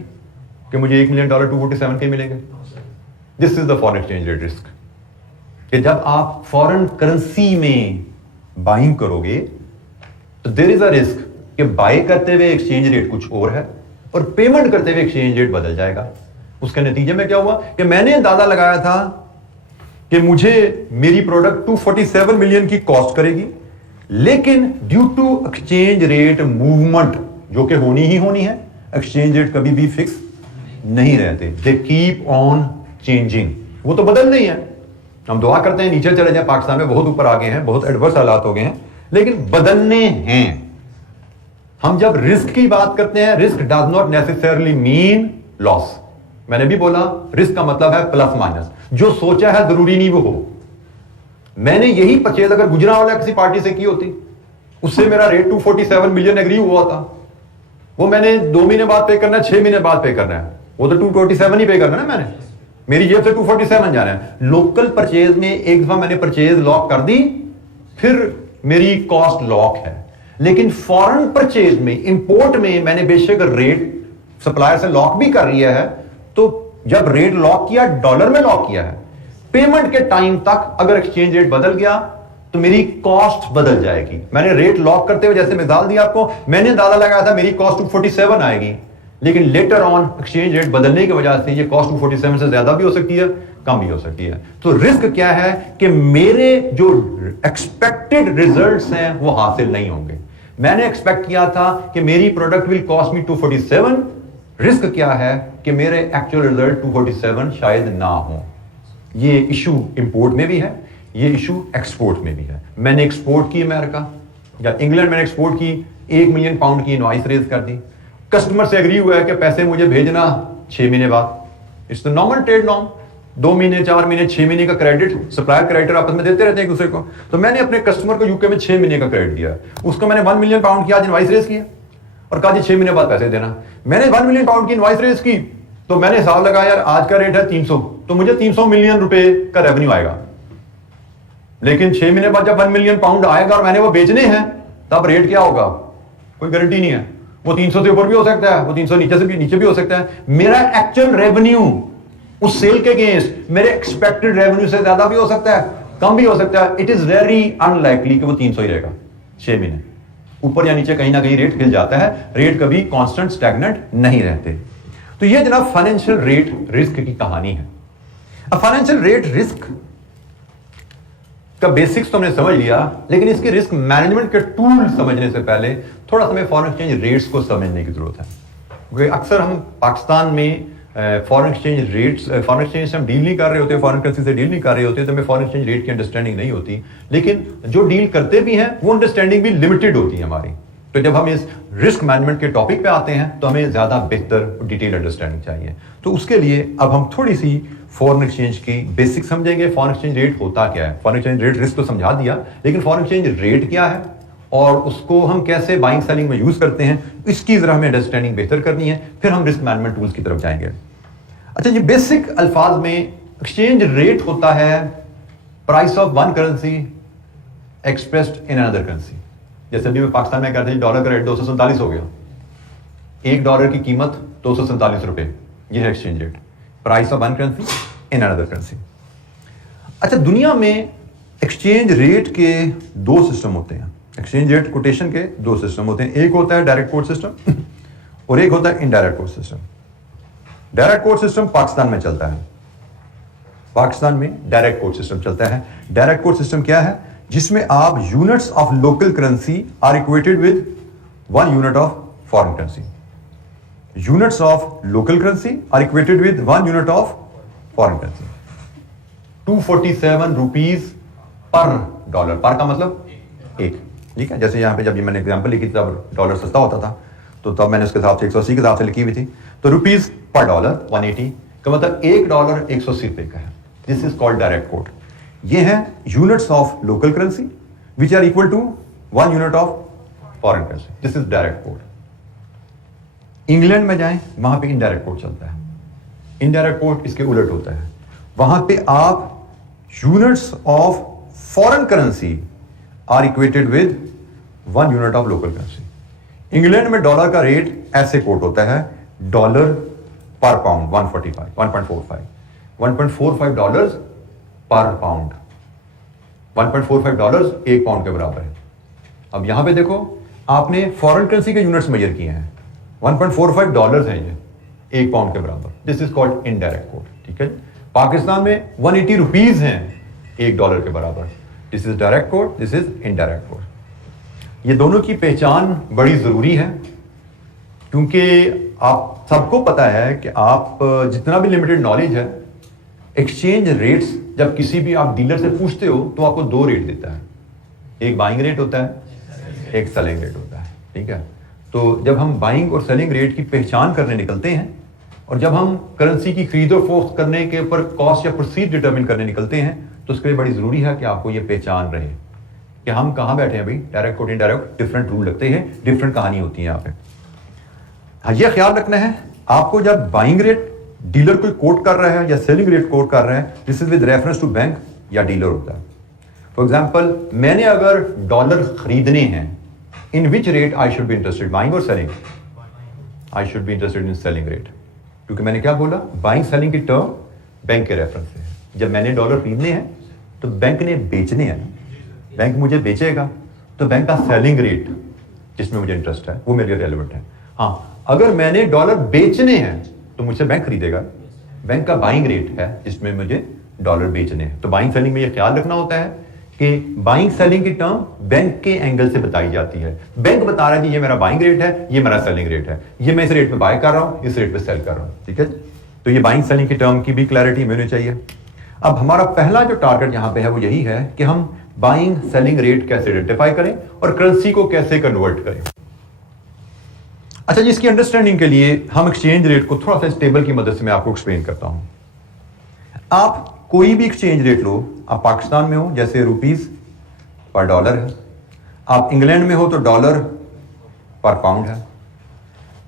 कि मुझे $1 मिलियन 247 के मिलेंगे? This is the foreign exchange rate risk, कि जब आप फॉरेन करेंसी में बाइंग करोगे तो देयर इज अ रिस्क कि बाय करते हुए एक्सचेंज रेट कुछ और है और पेमेंट करते हुए एक्सचेंज रेट बदल जाएगा। उसके नतीजे में क्या हुआ कि मैंने अंदाजा लगाया था कि मुझे मेरी प्रोडक्ट 247 मिलियन की कॉस्ट करेगी, लेकिन due to exchange rate movement, जो कि होनी ही होनी है, एक्सचेंज रेट कभी भी फिक्स नहीं रहते, दे कीप ऑन चेंजिंग, वो तो बदल नहीं है। हम दुआ करते हैं नीचे चले जाए, पाकिस्तान में बहुत ऊपर आ गए हैं, बहुत एडवर्स हालात हो गए हैं, लेकिन बदलने हैं। हम जब रिस्क की बात करते हैं, risk does not necessarily mean loss. मैंने भी बोला रिस्क का मतलब है प्लस माइनस, जो सोचा है जरूरी नहीं वो हो। मैंने यही परचेज अगर गुजरावाला किसी पार्टी से की होती, उससे मेरा रेट 247 मिलियन एग्री हुआ था, वो मैंने 2 महीने बाद पे करना है, 6 महीने बाद पे करना है, वो तो 247 ही पे करना है ना, मैंने मेरी जेब से 247 जाना है। लोकल परचेज में एक दफा मैंने परचेज लॉक कर दी, फिर मेरी कॉस्ट लॉक है। लेकिन फॉरेन परचेज में, इंपोर्ट में मैंने बेशक रेट सप्लायर से लॉक भी कर लिया है, तो जब रेट लॉक किया, डॉलर में लॉक किया है, पेमेंट के टाइम तक अगर एक्सचेंज रेट बदल गया तो मेरी कॉस्ट बदल जाएगी। मैंने रेट लॉक करते हुए जैसे मिसाल दी आपको, मैंने अंदाजा लगाया था मेरी कॉस्ट 247 आएगी, लेकिन लेटर ऑन एक्सचेंज रेट बदलने की वजह से ये कॉस्ट 247 से ज्यादा भी हो सकती है, कम भी हो सकती है। तो रिस्क क्या है कि मेरे जो एक्सपेक्टेड रिजल्ट्स हैं वो हासिल नहीं होंगे। मैंने एक्सपेक्ट किया था कि मेरी product will cost me 247, risk क्या है कि मेरे एक्चुअल रिजल्ट 247 शायद ना हो। ये इशू इंपोर्ट में भी है, ये इशू एक्सपोर्ट में भी है। मैंने एक्सपोर्ट की अमेरिका या इंग्लैंड, मैंने एक्सपोर्ट की 1 मिलियन पाउंड की इनवॉइस रेज कर दी, कस्टमर से एग्री हुआ है कि पैसे मुझे भेजना 6 महीने बाद। It's the normal trade norm, 2 महीने, 4 महीने, 6 महीने का क्रेडिट सप्लायर क्रेडिटर आपस में देते रहते हैं एक दूसरे को। तो मैंने अपने कस्टमर को यूके में 6 महीने का क्रेडिट दिया, उसको मैंने 1 मिलियन पाउंड की आज इनवॉइस रेज किया और कहा जी 6 महीने बाद पैसे देना। मैंने 1 मिलियन पाउंड की इनवॉइस रेज की, तो मैंने हिसाब लगाया यार आज का रेट है 300, तो मुझे 300 मिलियन रुपए का रेवेन्यू आएगा। लेकिन 6 महीने बाद जब 1 मिलियन पाउंड आएगा और मैंने वो बेचने हैं, तब रेट क्या होगा, कोई गारंटी नहीं है। वो 300 से ऊपर भी हो सकता है, वो 300 नीचे से भी नीचे भी हो सकता है। मेरा एक्चुअल रेवेन्यू उस सेल के अगेंस्ट मेरे एक्सपेक्टेड रेवेन्यू से ज्यादा भी हो सकता है, कम भी हो सकता है। इट इज वेरी अनलाइकली कि वो 300 ही रहेगा 6 महीने, ऊपर या नीचे कहीं ना कहीं रेट हिल जाता है। रेट कभी कांस्टेंट स्टैग्नेंट नहीं रहते। तो ये जनाब फाइनेंशियल रेट रिस्क की कहानी है। अब फाइनेंशियल रेट रिस्क का बेसिक्स तो हमने समझ लिया, लेकिन इसके रिस्क मैनेजमेंट के टूल समझने से पहले थोड़ा सा हमें फॉरेन एक्सचेंज रेट्स को समझने की जरूरत है। क्योंकि अक्सर हम पाकिस्तान में foreign exchange rates, foreign exchange से हम डील नहीं कर रहे होते, फॉरेन करेंसी से डील नहीं कर रहे होते, तो हमें फॉरेन एक्सचेंज रेट की अंडरस्टैंडिंग नहीं होती। लेकिन जो डील करते भी हैं वो अंडरस्टैंडिंग भी लिमिटेड होती है हमारी। तो जब हम इस रिस्क मैनेजमेंट के टॉपिक पे आते हैं तो हमें ज्यादा बेहतर डिटेल अंडरस्टैंडिंग चाहिए। तो उसके लिए अब हम थोड़ी सी फॉरेन एक्सचेंज की बेसिक समझेंगे। फॉरेन एक्सचेंज रेट होता क्या है, फॉरेन एक्सचेंज रेट रिस्क तो समझा दिया, लेकिन फॉरेन एक्सचेंज रेट क्या है और उसको हम कैसे बाइंग सेलिंग में यूज करते हैं, इसकी जरा हमें अंडरस्टैंडिंग बेहतर करनी है, फिर हम रिस्क मैनेजमेंट टूल्स की तरफ जाएंगे। अच्छा, ये बेसिक अल्फाज में एक्सचेंज रेट होता है price of one currency expressed in another currency. जैसे अभी मैं पाकिस्तान में कहते हैं डॉलर का रेट 247 हो गया, $1 की कीमत 247 रुपए, यह है exchange rate, price of one currency in another currency. अच्छा, दुनिया में एक्सचेंज रेट के 2 सिस्टम होते हैं, एक्सचेंज रेट कोटेशन के 2 सिस्टम होते हैं। एक होता है डायरेक्ट कोट सिस्टम और एक होता है indirect coat system. Direct quote system Pakistan में चलता है, पाकिस्तान में डायरेक्ट कोट सिस्टम चलता है। डायरेक्ट कोट सिस्टम क्या है, जिसमें आप units of local currency are equated with 1 unit of foreign currency. Units of local currency are equated with 1 unit of foreign currency. 247 rupees per dollar, per का मतलब एक, ठीक है। जैसे यहां पे जब ये मैंने एग्जांपल लिखी थी तब डॉलर सस्ता होता था, तो तब मैंने उसके हिसाब से 180 के हिसाब से लिखी हुई थी। तो रुपीज पर डॉलर 180 का मतलब $1 180 रुपए का है। This is called direct quote. ये है units of local currency which are equal to 1 unit of foreign currency. This is direct quote. England में जाएं, वहां पे इनडायरेक्ट कोट चलता है। इनडायरेक्ट कोट इसके उलट होता है, वहां पे आप units of foreign currency are equated with 1 unit of local currency. England में डॉलर का रेट ऐसे कोट होता है, dollar per pound 1.45 dollars per pound. 1.45 dollars एक पाउंड के बराबर है। अब यहां पे देखो, आपने फॉरेन करेंसी के यूनिट्स मेजर किए हैं, 1.45 डॉलर्स हैं ये एक पाउंड के बराबर। This is called indirect coat, ठीक है। पाकिस्तान में 180 रुपीज हैं एक डॉलर के बराबर। This is direct coat, this is indirect coat. ये दोनों की पहचान बड़ी जरूरी है, क्योंकि आप सबको पता है कि आप जितना भी लिमिटेड नॉलेज है, एक्सचेंज रेट्स जब किसी भी आप डीलर से पूछते हो तो आपको दो रेट देता है, एक बाइंग रेट होता है, एक सेलिंग रेट होता है, ठीक है। तो जब हम बाइंग और सेलिंग रेट की पहचान करने निकलते हैं और जब हम करेंसी की खरीदो फरोख्त करने के ऊपर कॉस्ट या प्रोसीड डिटरमिन करने निकलते हैं, तो उसके लिए बड़ी जरूरी है कि आपको ये पहचान रहे कि हम कहां बैठे हैं भाई। Direct quote indirect different rule लगते हैं, डिफरेंट कहानी होती है यहाँ पे। हाँ, ये ख्याल रखना है आपको, जब बाइंग रेट डीलर कोई कोट कर रहा है या सेलिंग रेट कोट कर रहा है, this is with reference to bank या डीलर होता है। फॉर एग्जाम्पल, मैंने अगर डॉलर खरीदने हैं, in which rate I should be interested, buying और selling? I should be interested in selling rate, क्योंकि मैंने क्या बोला, बाइंग सेलिंग की टर्म बैंक के रेफरेंस से है। जब मैंने डॉलर खरीदने हैं तो बैंक ने बेचने हैं, बैंक मुझे बेचेगा, तो बैंक का सेलिंग रेट जिसमें मुझे इंटरेस्ट है वो मेरे लिए रेलेवेंट है। हाँ, अगर मैंने डॉलर बेचने हैं तो मुझसे बैंक खरीदेगा, बैंक का बाइंग रेट है जिसमें मुझे डॉलर बेचने हैं। तो बाइंग सेलिंग में यह ख्याल रखना होता है कि बाइंग सेलिंग की टर्म बैंक के एंगल से बताई जाती है। बैंक बता रहा है कि ये मेरा बाइंग रेट है, ये मेरा सेलिंग रेट है, ये मैं इस रेट पे बाय कर रहा हूं, इस रेट पे सेल कर रहा हूं, ठीक है। तो ये बाइंग सेलिंग की टर्म की भी क्लैरिटी होनी चाहिए। अब हमारा पहला जो टारगेट यहां पे है वो यही है कि हम बाइंग सेलिंग रेट कैसे आइडेंटिफाई करें और करेंसी को कैसे कन्वर्ट करें। अच्छा जी, इसकी अंडरस्टैंडिंग के लिए हम एक्सचेंज रेट को थोड़ा सा इस टेबल की मदद से मैं आपको एक्सप्लेन करता हूं। आप कोई भी एक्सचेंज रेट लो, आप पाकिस्तान में हो जैसे रुपीस पर डॉलर है, आप इंग्लैंड में हो तो डॉलर पर पाउंड है।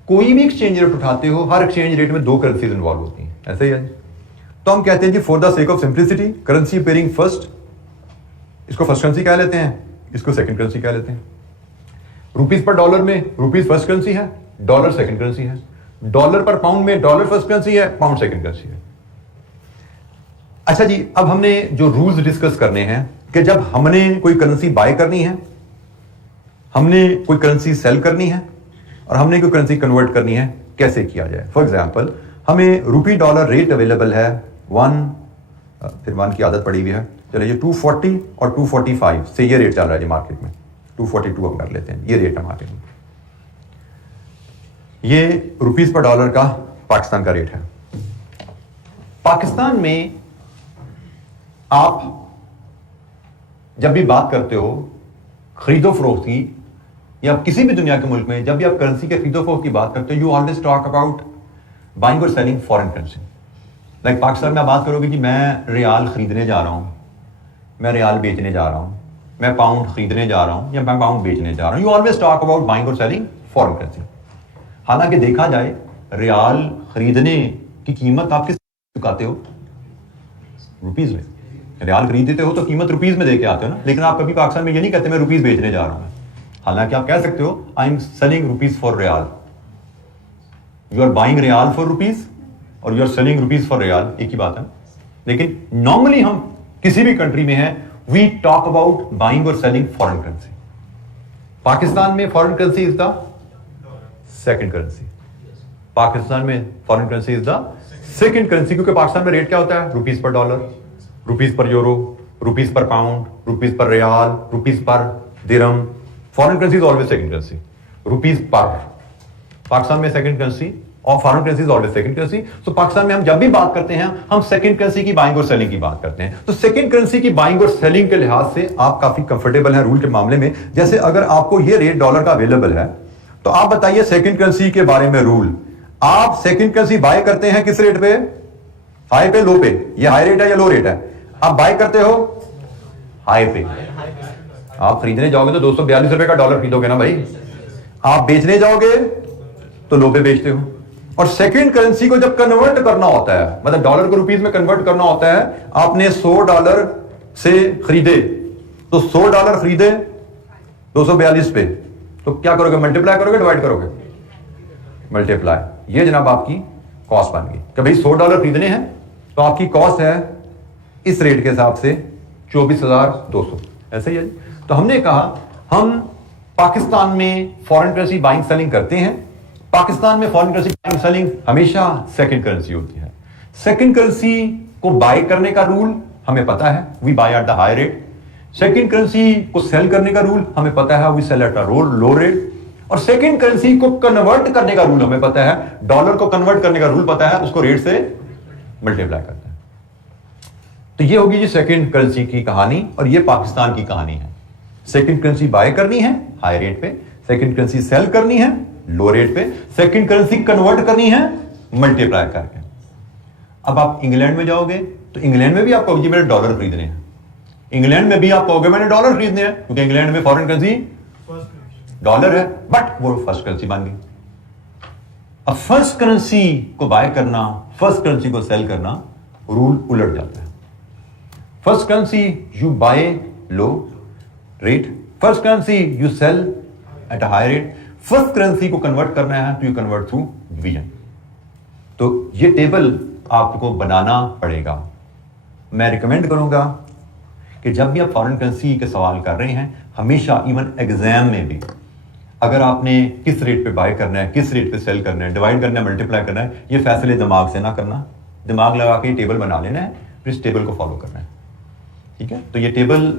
कोई भी एक्सचेंज रेट उठाते हो, हर एक्सचेंज रेट में दो करेंसीज इन्वॉल्व होती हैं, ऐसे ही है। तो हम कहते हैं जी, for the sake of simplicity, currency pairing first, इसको फर्स्ट करेंसी कह लेते हैं, इसको सेकंड करेंसी कह लेते हैं। रुपीस पर डॉलर में रुपीस फर्स्ट करेंसी है, डॉलर सेकंड करेंसी है। डॉलर पर पाउंड में डॉलर फर्स्ट करेंसी है, पाउंड सेकंड करेंसी है। अच्छा जी, अब हमने जो रूल्स डिस्कस करने हैं कि जब हमने कोई करेंसी बाय करनी है, हमने कोई करेंसी सेल करनी है और हमने कोई करेंसी कन्वर्ट करनी है, कैसे किया जाए। फॉर एग्जांपल, हमें रुपी डॉलर रेट अवेलेबल है 1 की आदत पड़ी हुई है, चलिए ये 240 और 245 से ये रेट चल रहा है जी मार्केट में। 242 हम कर लेते हैं, ये रेट है मार्केट में। ये रुपीस पर डॉलर का पाकिस्तान का रेट है। पाकिस्तान में आप जब भी बात करते हो खरीदो फरोख्त की, या किसी भी दुनिया के मुल्क में जब भी आप करेंसी के खरीदो फरोख्त की बात करते हो, you always talk about buying और selling foreign currency. Like Pakistan में आप बात करोगे कि मैं रियाल खरीदने जा रहा हूं, मैं रियाल बेचने जा रहा हूं, मैं पाउंड खरीदने जा रहा हूं या मैं पाउंड बेचने जा रहा हूं, you always talk about buying और सेलिंग फॉरेन करेंसी। हालांकि देखा जाए, रियाल खरीदने की कीमत आप किस चुकाते हो? रुपीज में। रियाल खरीदते हो तो कीमत रुपीज में देके आते हो ना, लेकिन आप कभी पाकिस्तान में ये नहीं कहते मैं रुपीज बेचने जा रहा हूं। हालांकि आप कह सकते हो I am selling rupees for riyal, you are buying riyal for rupees और you are selling rupees for riyal, एक ही बात है। लेकिन नॉर्मली हम किसी भी कंट्री में हैं, वी टॉक अबाउट बाइंग और सेलिंग फॉरेन करेंसी। पाकिस्तान में foreign currency is the second currency. Pakistan में foreign currency is the second currency, क्योंकि पाकिस्तान में रेट क्या होता है? Rupees per dollar, rupees per euro, rupees per pound, rupees per riyal, rupees per dirham. Foreign currency is always second currency, rupees per. Pakistan में सेकंड करेंसी और foreign currency is always second currency. तो पाकिस्तान में हम जब भी बात करते हैं, हम सेकंड करेंसी की बाइंग और सेलिंग की बात करते हैं। तो सेकंड करेंसी की बाइंग और सेलिंग के लिहाज से आप काफी कंफर्टेबल हैं रूल के मामले में। जैसे अगर आपको ये रेट डॉलर का अवेलेबल है, तो आप बताइए सेकंड करेंसी के बारे में रूल। आप सेकंड करेंसी बाय करते हैं किस रेट पे? हाई पे, लो पे? ये हाई रेट है या लो रेट है? आप बाय करते हो हाई पे। आप खरीदने जाओगे तो 242 रुपए का डॉलर खरीदोगे ना भाई। आप बेचने जाओगे तो लो पे बेचते हो। और सेकंड करेंसी को जब कन्वर्ट करना होता है, मतलब डॉलर को रुपीस में कन्वर्ट करना होता है, आपने $100 से खरीदे तो $100 खरीदे 242 पे, तो क्या करोगे, मल्टीप्लाई करोगे, डिवाइड करोगे, मल्टीप्लाई। ये जनाब आपकी कॉस्ट बन गई कि भाई $100 खरीदने हैं तो आपकी कॉस्ट है इस रेट के हिसाब से 24,200, ऐसे ही है। तो हमने कहा हम पाकिस्तान में फॉरेन करेंसी बाइंग सेलिंग करते हैं। पाकिस्तान में फॉरेन करेंसी बाइंग सेलिंग हमेशा सेकंड करेंसी होती है। सेकंड करेंसी को बाय करने का रूल हमें पता है, we buy at the high rate. Second currency को सेल करने का रूल हमें पता है, we sell at a low rate. और सेकंड करेंसी को कन्वर्ट करने का रूल हमें पता है, डॉलर को कन्वर्ट करने का रूल पता है, उसको रेट से मल्टीप्लाई करता है। तो ये होगी जी सेकंड करेंसी की कहानी, और ये पाकिस्तान की कहानी है। सेकंड करेंसी बाय करनी है हाई रेट पे, सेकंड करेंसी सेल करनी है लो रेट पे, सेकंड करेंसी कन्वर्ट करनी है मल्टीप्लाई करके। अब आप इंग्लैंड में जाओगे तो इंग्लैंड में भी आप कहोगे मेरे डॉलर खरीदने हैं, इंग्लैंड में भी आप कहोगे मैंने डॉलर खरीदने हैं, क्योंकि इंग्लैंड में फॉरेन करेंसी डॉलर है, बट वो फर्स्ट करेंसी बन गई। अब फर्स्ट करेंसी को बाय करना, फर्स्ट करेंसी को सेल करना, रूल उलट जाता है। First currency you buy low rate, first currency you sell at a high rate. First currency को कन्वर्ट करना है तो यू कन्वर्ट थ्रू डिवीजन। तो ये टेबल आपको बनाना पड़ेगा। मैं रिकमेंड करूंगा कि जब भी आप फॉरेन करेंसी के सवाल कर रहे हैं, हमेशा इवन एग्जाम में भी, अगर आपने किस रेट पे बाय करना है, किस रेट पे सेल करना है, डिवाइड करना है, मल्टीप्लाई करना है, ये फैसले दिमाग से ना करना, दिमाग लगा के टेबल बना लेना है, फिर इस टेबल को फॉलो करना है। ठीक है, तो ये टेबल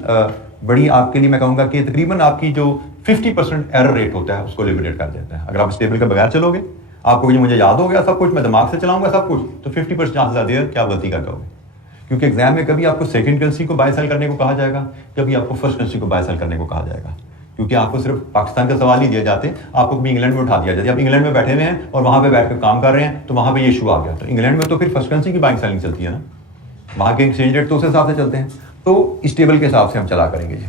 बड़ी आपके लिए मैं कहूंगा कि तकरीबन आपकी जो 50% एरर रेट होता है उसको एलिमिनेट कर देता है। अगर आप इस टेबल के बगैर चलोगे, आपको ये मुझे याद हो गया सब कुछ, मैं दिमाग से चलाऊंगा सब कुछ, तो 50% चांसेस आते हैं कि आप गलती कर जाओगे। क्योंकि एग्जाम में कभी आपको सेकंड करेंसी को बाय सेल करने को कहा जाएगा, कभी आपको फर्स्ट करेंसी को बाय सेल करने को कहा जाएगा। क्योंकि आपको सिर्फ पाकिस्तान का सवाल नहीं दिए जाते, आपको भी इंग्लैंड में उठा दिया जाता है। आप इंग्लैंड में बैठे हुए हैं और वहां पे बैठ कर काम कर रहे हैं, तो वहां पे ये इशू आ गया। तो इंग्लैंड में तो फिर फर्स्ट करेंसी की बाइंग सेलिंग चलती है ना, वहां के एक्सचेंज रेट तो उस हिसाब से चलते हैं। तो इस टेबल के हिसाब से हम चला करेंगे जी।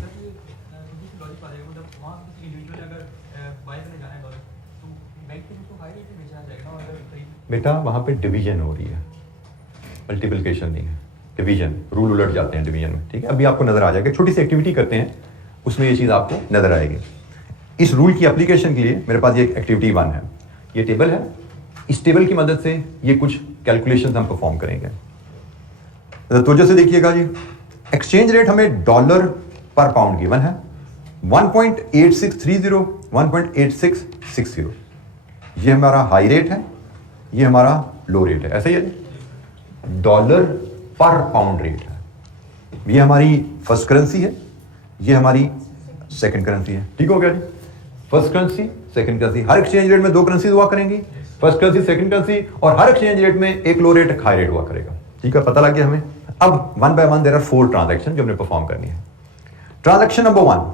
बेटा वहां पे डिवीजन हो रही है, मल्टीप्लिकेशन नहीं है, डिवीजन। रूल उलट जाते हैं डिवीजन में। ठीक है, अभी आपको नजर आ जाएगा, छोटी सी एक्टिविटी करते हैं, उसमें ये चीज आपको नजर आएगी। इस रूल की एप्लीकेशन के लिए मेरे पास ये एक्टिविटी 1 है, ये टेबल है। इस टेबल की मदद से ये कुछ कैलकुलेशंस हम परफॉर्म करेंगे। तो जैसे देखिएगा जी, एक्सचेंज रेट हमें डॉलर पर पाउंड गिवन है 1.8630, 1.8660। ये हमारा हाई रेट है, ये हमारा लो रेट है, ऐसे ही है। डॉलर पर पाउंड रेट है, ये हमारी फर्स्ट करेंसी है, ये हमारी सेकंड करेंसी है। ठीक हो गया जी, फर्स्ट करेंसी सेकंड करेंसी। हर एक्सचेंज रेट में 2 करेंसी हुआ करेंगी, फर्स्ट करेंसी सेकंड करेंसी, और हर एक्सचेंज रेट में एक लो रेट एक हाई रेट हुआ करेगा। ठीक है, पता लग गया हमें। अब 1 by 1 देयर आर 4 ट्रांजैक्शन जो हमने परफॉर्म करनी है। Transaction number 1,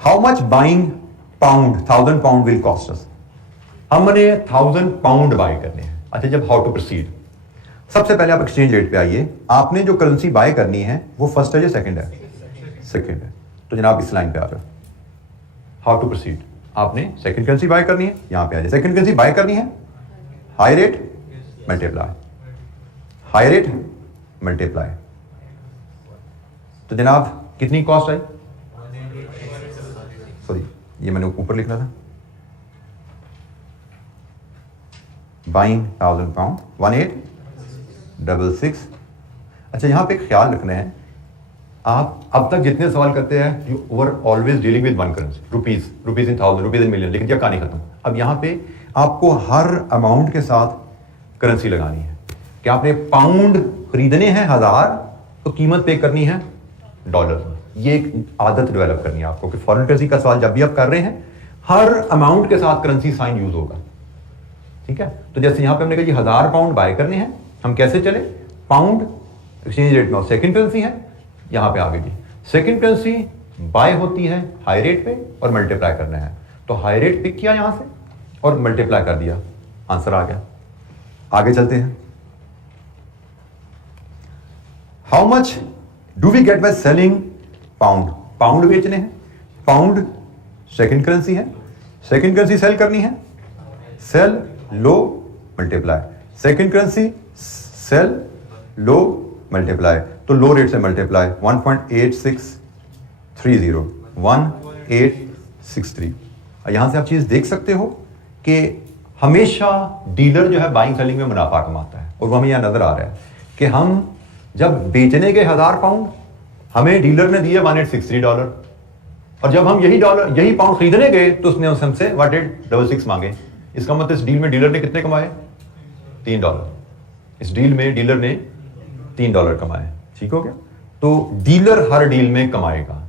how much buying pound 1000 pound will cost us. हमने 1000 पाउंड बाय करने हैं। अच्छा, जब हाउ टू प्रोसीड, सबसे पहले आप एक्सचेंज रेट पे आइए। आपने जो करेंसी बाय करनी है वो फर्स्ट है या सेकंड है? सेकंड है। तो जनाब इस लाइन पे आ जाओ, हाउ टू प्रोसीड। आपने सेकंड करेंसी बाय करनी है, यहां पे आ जाए। सेकंड करेंसी बाय करनी है, high rate multiply, high rate multiply. तो जनाब कितनी कॉस्ट आई? सॉरी, ये मैंने ऊपर लिखना था। Buying 1000 pound 1866। अच्छा, यहां पे ख्याल रखना है, आप अब तक जितने सवाल करते हैं you over always dealing with one currency, rupees in 1000, rupees in million, लेकिन जब कहानी खत्म। अब यहां पे आपको हर अमाउंट के साथ करेंसी लगानी है कि आपने पाउंड खरीदने हैं 1000, तो कीमत पे करनी है डॉलर। ये एक आदत डेवलप करनी है आपको कि फॉरेन करेंसी का सवाल जब भी आप कर रहे हैं, हर अमाउंट के साथ करेंसी साइन यूज होगा। ठीक है, तो जैसे यहां पे हमने कहा जी 1000 पाउंड बाय करने हैं, हम कैसे चले? पाउंड एक्सचेंज रेट में सेकंड करेंसी है, यहां पे आ गई जी सेकंड करेंसी बाय होती है हाई रेट पे और मल्टीप्लाई करना है। तो हाई रेट पिक किया यहां से और मल्टीप्लाई कर दिया, आंसर आ गया। आगे चलते हैं। How much do we get by selling pound. Pound बेचने हैं, पाउंड सेकंड करेंसी है, सेकंड करेंसी सेल करनी है, sell low multiply, second currency sell low multiply, तो लो रेट से मल्टीप्लाई 1.86 1863। यहाँ से आप चीज़ देख सकते हो कि हमेशा डीलर जो है बाइंग सेलिंग में मुनाफा कमाता है, और वो हमें यहाँ नजर आ रहा है कि हम जब बेचने के 1000 पाउंड हमें डीलर ने दिए $1863, और जब हम यही पाउंड खरीदने गए तो उसने हमसे $1.66 मांगे। इसका मतलब इस डील में डीलर ने कितने कमाए? $3। इस डील में डीलर ने $3 कमाए। ठीक हो गया? तो डीलर हर डील में कमाएगा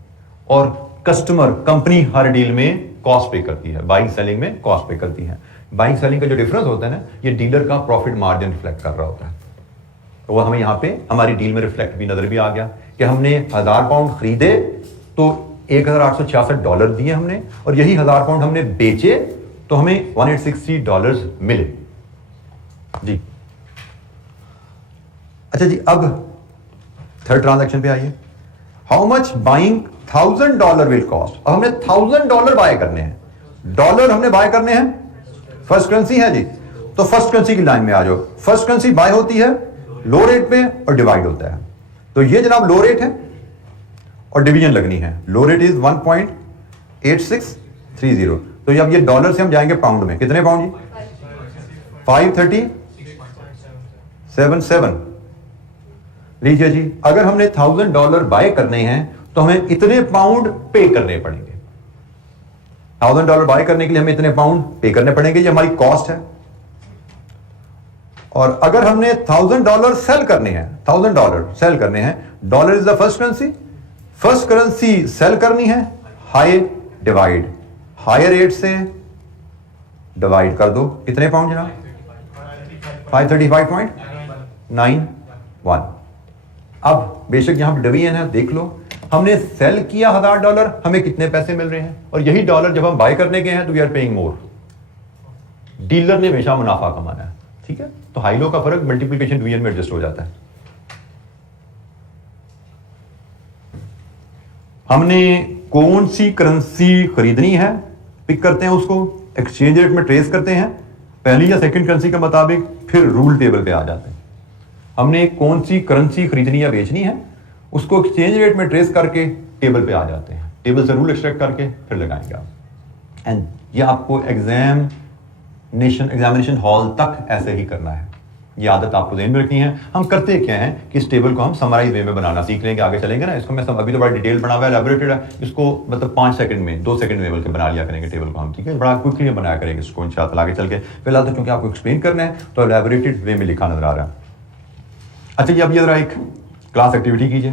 और कस्टमर कंपनी हर डील में कॉस्ट पे करती है, बाइंग सेलिंग में कॉस्ट पे करती है। बाइंग सेलिंग का जो डिफरेंस होता है ना, ये डीलर का प्रॉफिट मार्जिन रिफ्लेक्ट कर रहा होता है। तो वो हमें यहाँ पे हमारी डील में रिफ्लेक्ट भी नजर भी आ गया कि हमने 1000 पाउंड खरीदे तो $1866 दिए हमने, और यही 1000 पाउंड हमने बेचे तो हमें $160 मिले जी। अच्छा जी, अब थर्ड ट्रांजैक्शन पे आइए। How much buying $1000 will cost. अब हमने $1000 बाय करने हैं, डॉलर हमने बाय करने हैं, फर्स्ट करेंसी है जी। तो फर्स्ट करेंसी की लाइन में आ जाओ। फर्स्ट करेंसी बाय होती है लो रेट पे और डिवाइड होता है। तो ये जनाब लो रेट है और डिवीजन लगनी है। लो रेट इज 1.8630। तो जब ये डॉलर से हम जाएंगे पाउंड में, कितने पाउंड जी? 530.77। लीजिए जी, अगर हमने $1000 बाय करने हैं तो हमें इतने पाउंड पे करने पड़ेंगे। $1000 बाय करने के लिए हमें इतने पाउंड पे करने पड़ेंगे, ये हमारी कॉस्ट है। और अगर हमने $1000 सेल करने हैं, $1000 सेल करने हैं, dollar is the first currency, first currency sell करनी है, हाई डिवाइड, हायर रेट से डिवाइड कर दो। कितने पाउंड जनाब? 535.91। अब बेशक यहां डिवीजन है, देख लो, हमने सेल किया $1000, हमें कितने पैसे मिल रहे हैं, और यही डॉलर जब हम बाय करने गए हैं तो we are paying more. Dealer ने हमेशा मुनाफा कमाना है। ठीक है? तो हाई लो का फर्क मल्टीप्लिकेशन डिवीजन में एडजस्ट हो जाता है। हमने कौन सी करेंसी खरीदनी है पिक करते हैं, उसको एक्सचेंज रेट में ट्रेस करते हैं पहली या सेकंड करेंसी के मुताबिक, फिर रूल टेबल पे आ जाते हैं। हमने कौन सी करेंसी खरीदनी या बेचनी है उसको एक्सचेंज रेट में ट्रेस करके टेबल पे आ जाते हैं, टेबल से रूल एक्सट्रैक्ट करके फिर लगाएंगे आप। एंड ये आपको एग्जामिनेशन हॉल तक ऐसे ही करना है। ये आदत आपको ध्यान में रखनी है। हम करते क्या है कि इस टेबल को हम समराइज वे में बनाना सीख लेंगे, आगे चलेंगे ना। इसको मैं अभी तो बड़ा डिटेल बना हुआ है, एलैबोरेटेड है, इसको मतलब 5 सेकंड में 2 सेकंड में बल्कि बना लिया करेंगे टेबल को हम। ठीक है? बड़ा क्विकली बनाया करेंगे इसको इंशाअल्लाह आगे चल के। फिलहाल तो क्योंकि आपको एक्सप्लेन करना है तो एलैबोरेटेड वे में लिखा नजर आ रहा है। अच्छा जी, अब ये जरा एक क्लास एक्टिविटी कीजिए।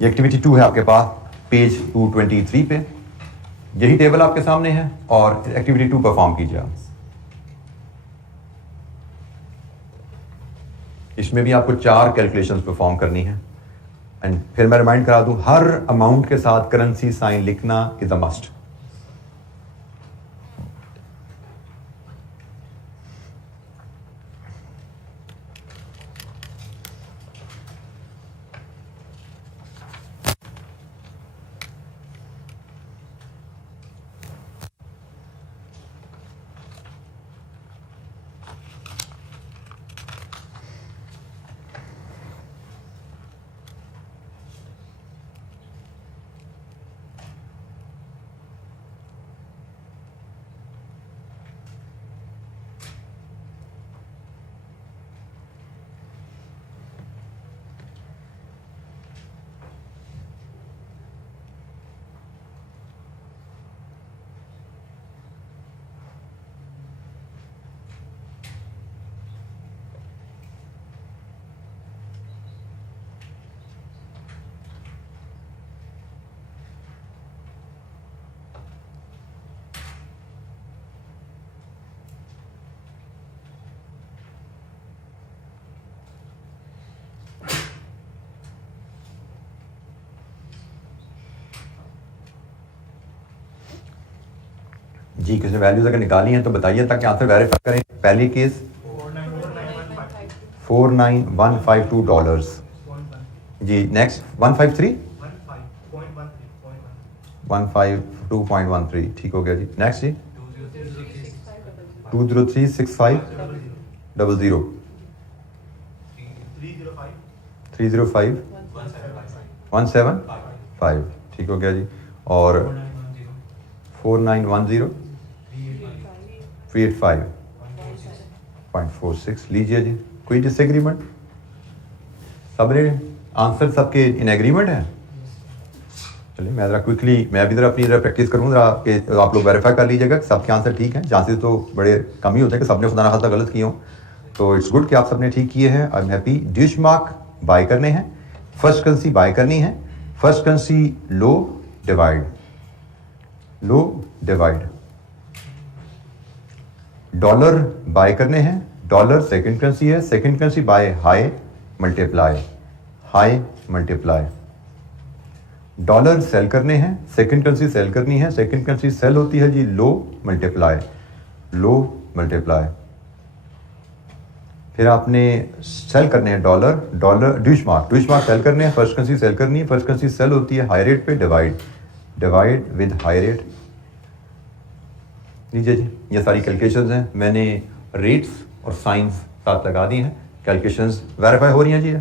ये एक्टिविटी 2 है आपके पास पेज 223 पे। यही टेबल आपके सामने है और एक्टिविटी 2 परफॉर्म कीजिए आप। इसमें भी आपको 4 कैलकुलेशंस परफॉर्म करनी है। एंड फिर मैं रिमाइंड करा दूं, हर अमाउंट के साथ करेंसी साइन लिखना इज अ मस्ट। जी, किसी वैल्यूज अगर निकाली हैं तो बताइए ताकि आंसर वेरीफाई करें। पहली केस $49152 जी। नेक्स्ट 152.13 ठीक हो गया जी। नेक्स्ट जी 2036500 305 17 5, ठीक हो गया जी। और 4910 385.46 लीजिए जी। कोई डिसएग्रीमेंट? सबने आंसर सबके इन एग्रीमेंट है? चलिए मैं ज़रा क्विकली मैं भी ज़रा अपनी ज़रा प्रैक्टिस करूँ ज़रा कि आप लोग वेरीफाई कर लीजिएगा कि सबके आंसर ठीक हैं। चांसेस तो बड़े कम ही होते हैं कि सबने खुदा ना खास्ता गलत किए हों, तो इट्स गुड कि आप सबने ठीक किए हैं। I am happy. Deutsche Mark buy करने हैं, फर्स्ट करेंसी बाय करनी है, first currency low divide, low divide. Dollar buy करने हैं, डॉलर सेकंड करेंसी है, second currency buy high multiply, high multiply. Dollar sell करने हैं, सेकंड करेंसी सेल करनी है, सेकंड करेंसी सेल होती है जी लो मल्टीप्लाई, लो मल्टीप्लाई। फिर आपने सेल करने हैं dollar, dollar Deutsche Mark sell करने हैं, फर्स्ट करेंसी सेल करनी है, फर्स्ट करेंसी सेल होती है हाई रेट पे, divide, divide with high rate. लीजिए जी, ये सारी कैलकुलेशंस हैं, मैंने रेट्स और साइंस साथ लगा दी हैं। कैलकुलेशंस वेरीफाई हो रही हैं जी।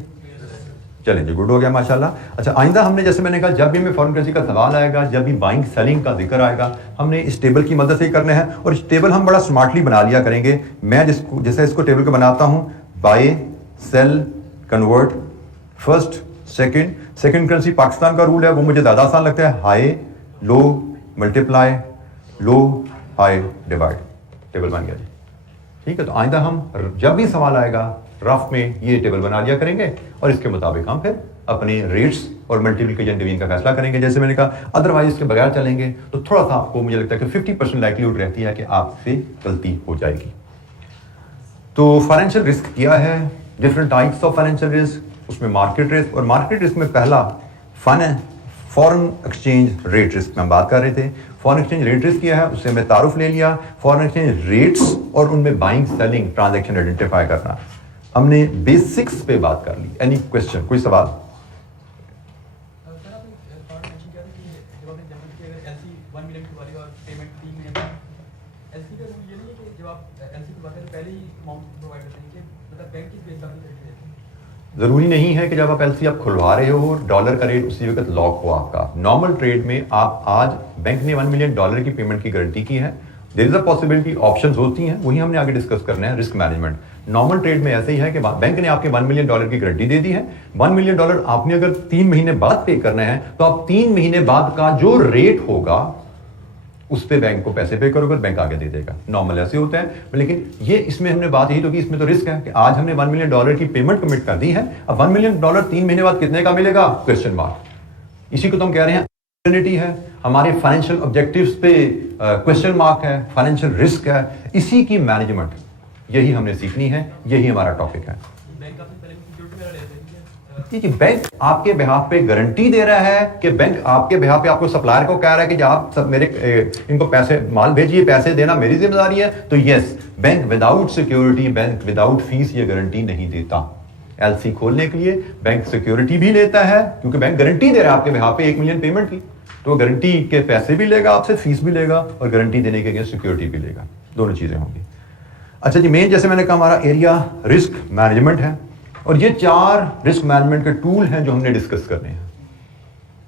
चलें जी, गुड हो गया माशाल्लाह। अच्छा, आइंदा हमने जैसे मैंने कहा जब भी हमें फॉरेन करेंसी का सवाल आएगा, जब भी बाइंग सेलिंग का जिक्र आएगा, हमने इस टेबल की मदद से ही करना है और इस टेबल हम बड़ा स्मार्टली बना लिया करेंगे। मैं जिसको जैसे इसको टेबल को बनाता हूँ, buy sell convert, first second currency Pakistan का रूल है, वो मुझे ज़्यादा आसान लगता है, high low multiply, low high divide. Table बन गया जी, ठीक है। तो आइंदा हम जब भी सवाल आएगा रफ में ये टेबल बना लिया करेंगे और इसके मुताबिक हम फिर अपने रेट्स और मल्टीप्लिकेशन डिवीजन का फैसला करेंगे। जैसे मैंने कहा अदरवाइज इसके बगैर चलेंगे तो थोड़ा सा आपको मुझे लगता है कि 50% लाइक्लीहुड रहती है कि आपसे गलती हो जाएगी। तो फाइनेंशियल रिस्क क्या है, different types of financial risk, उसमें मार्केट रिस्क, और मार्केट रिस्क में पहला फॉरेन एक्सचेंज रेट रिस्क में हम बात कर रहे थे। फॉरेन एक्सचेंज रेट रिस्क किया है, उससे हमें तारुफ ले लिया। फॉरेन एक्सचेंज रेट्स और उनमें बाइंग सेलिंग ट्रांजैक्शन आइडेंटिफाई करना, हमने बेसिक्स पे बात कर ली। एनी क्वेश्चन, कोई सवाल? ज़रूरी नहीं है कि जब आप एलसी आप खुलवा रहे हो डॉलर का रेट उसी वक्त लॉक हो आपका। नॉर्मल ट्रेड में आप आज बैंक ने $1 मिलियन की पेमेंट की गारंटी की है, there is a possibility, options होती हैं, वही हमने आगे डिस्कस करना है। रिस्क मैनेजमेंट नॉर्मल ट्रेड में ऐसे ही है कि बैंक ने आपके $1 मिलियन की गारंटी दे दी है। $1 मिलियन आपने अगर 3 महीने बाद पे करना है तो आप 3 महीने बाद का जो रेट होगा उस पे बैंक को पैसे पे करोगे, बैंक आगे दे देगा। नॉर्मल ऐसे होता है, लेकिन ये इसमें हमने बात यही तो की, इसमें तो रिस्क है कि आज हमने $1 मिलियन की पेमेंट कमिट कर दी है, अब $1 मिलियन 3 महीने बाद कितने का मिलेगा, क्वेश्चन मार्क। इसी को तो हम कह रहे हैं अनसर्टेनिटी है, हमारे फाइनेंशियल ऑब्जेक्टिव्स पे क्वेश्चन मार्क है, फाइनेंशियल रिस्क है। इसी की मैनेजमेंट यही हमने सीखनी है, यही हमारा टॉपिक है। कि बैंक आपके बिहाफ पे गारंटी दे रहा है कि बैंक आपके बिहाफ पे आपको सप्लायर को कह रहा है कि आप सब मेरे इनको पैसे माल भेजिए, पैसे देना मेरी जिम्मेदारी है। तो yes, bank without security, bank without fees ये गारंटी नहीं देता। एलसी खोलने के लिए बैंक सिक्योरिटी भी लेता है क्योंकि बैंक गारंटी दे रहा है आपके बिहाफ पे $1 मिलियन पेमेंट की, तो गारंटी के पैसे भी लेगा आपसे, फीस भी लेगा और गारंटी देने के अगेंस्ट सिक्योरिटी भी लेगा, दोनों चीजें होंगी। अच्छा जी, मेन जैसे मैंने कहा हमारा एरिया रिस्क मैनेजमेंट है और ये 4 रिस्क मैनेजमेंट के टूल हैं जो हमने डिस्कस करने हैं।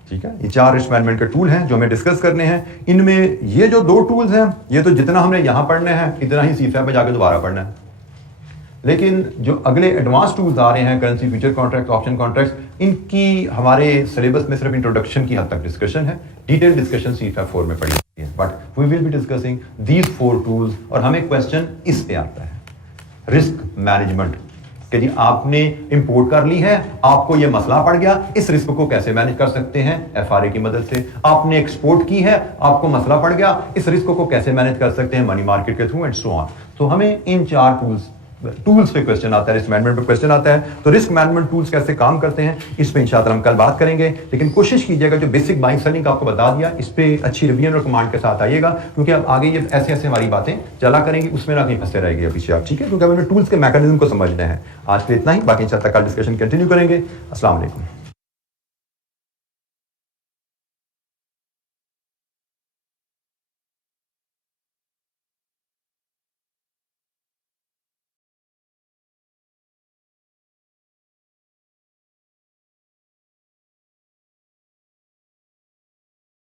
ठीक है, ये 4 रिस्क मैनेजमेंट के टूल हैं जो हमें डिस्कस करने हैं। इनमें ये जो 2 टूल्स हैं, ये तो जितना हमने यहां पढ़ना है इतना ही सीफा पे जाके दोबारा पढ़ना है, लेकिन जो अगले एडवांस टूल्स आ रहे हैं, currency future contract, option contract, इनकी हमारे सिलेबस में सिर्फ इंट्रोडक्शन की हद तक डिस्कशन है, डिटेल डिस्कशन सीफा 4 में पड़ी है। But we will be discussing these 4 tools. और हमें क्वेश्चन इस पे आता है, रिस्क मैनेजमेंट, कि जी आपने इंपोर्ट कर ली है, आपको ये मसला पड़ गया, इस रिस्क को कैसे मैनेज कर सकते हैं एफआरए की मदद से। आपने एक्सपोर्ट की है, आपको मसला पड़ गया, इस रिस्क को कैसे मैनेज कर सकते हैं मनी मार्केट के थ्रू एंड सो ऑन। तो हमें इन 4 टूल्स पे क्वेश्चन आता है, रिस्क मैनेजमेंट पे क्वेश्चन आता है। तो रिस्क मैनेजमेंट टूल्स कैसे काम करते हैं इस पे इंशाअल्लाह हम कल बात करेंगे, लेकिन कोशिश कीजिएगा जो बेसिक बाइंग सेलिंग का आपको बता दिया इस पे अच्छी रिवीजन और कमांड के साथ आइएगा, क्योंकि अब आगे ये ऐसे ऐसे हमारी बातें चला करेंगे, उसमें ना कहीं फंसे रहेंगे पीछे आप। ठीक है, क्योंकि हमें टूल्स के मैकेनिज्म को समझना है। आज के लिए इतना ही, बाकी इंशाअल्लाह कल डिस्कशन कंटिन्यू करेंगे। अस्सलाम वालेकुम।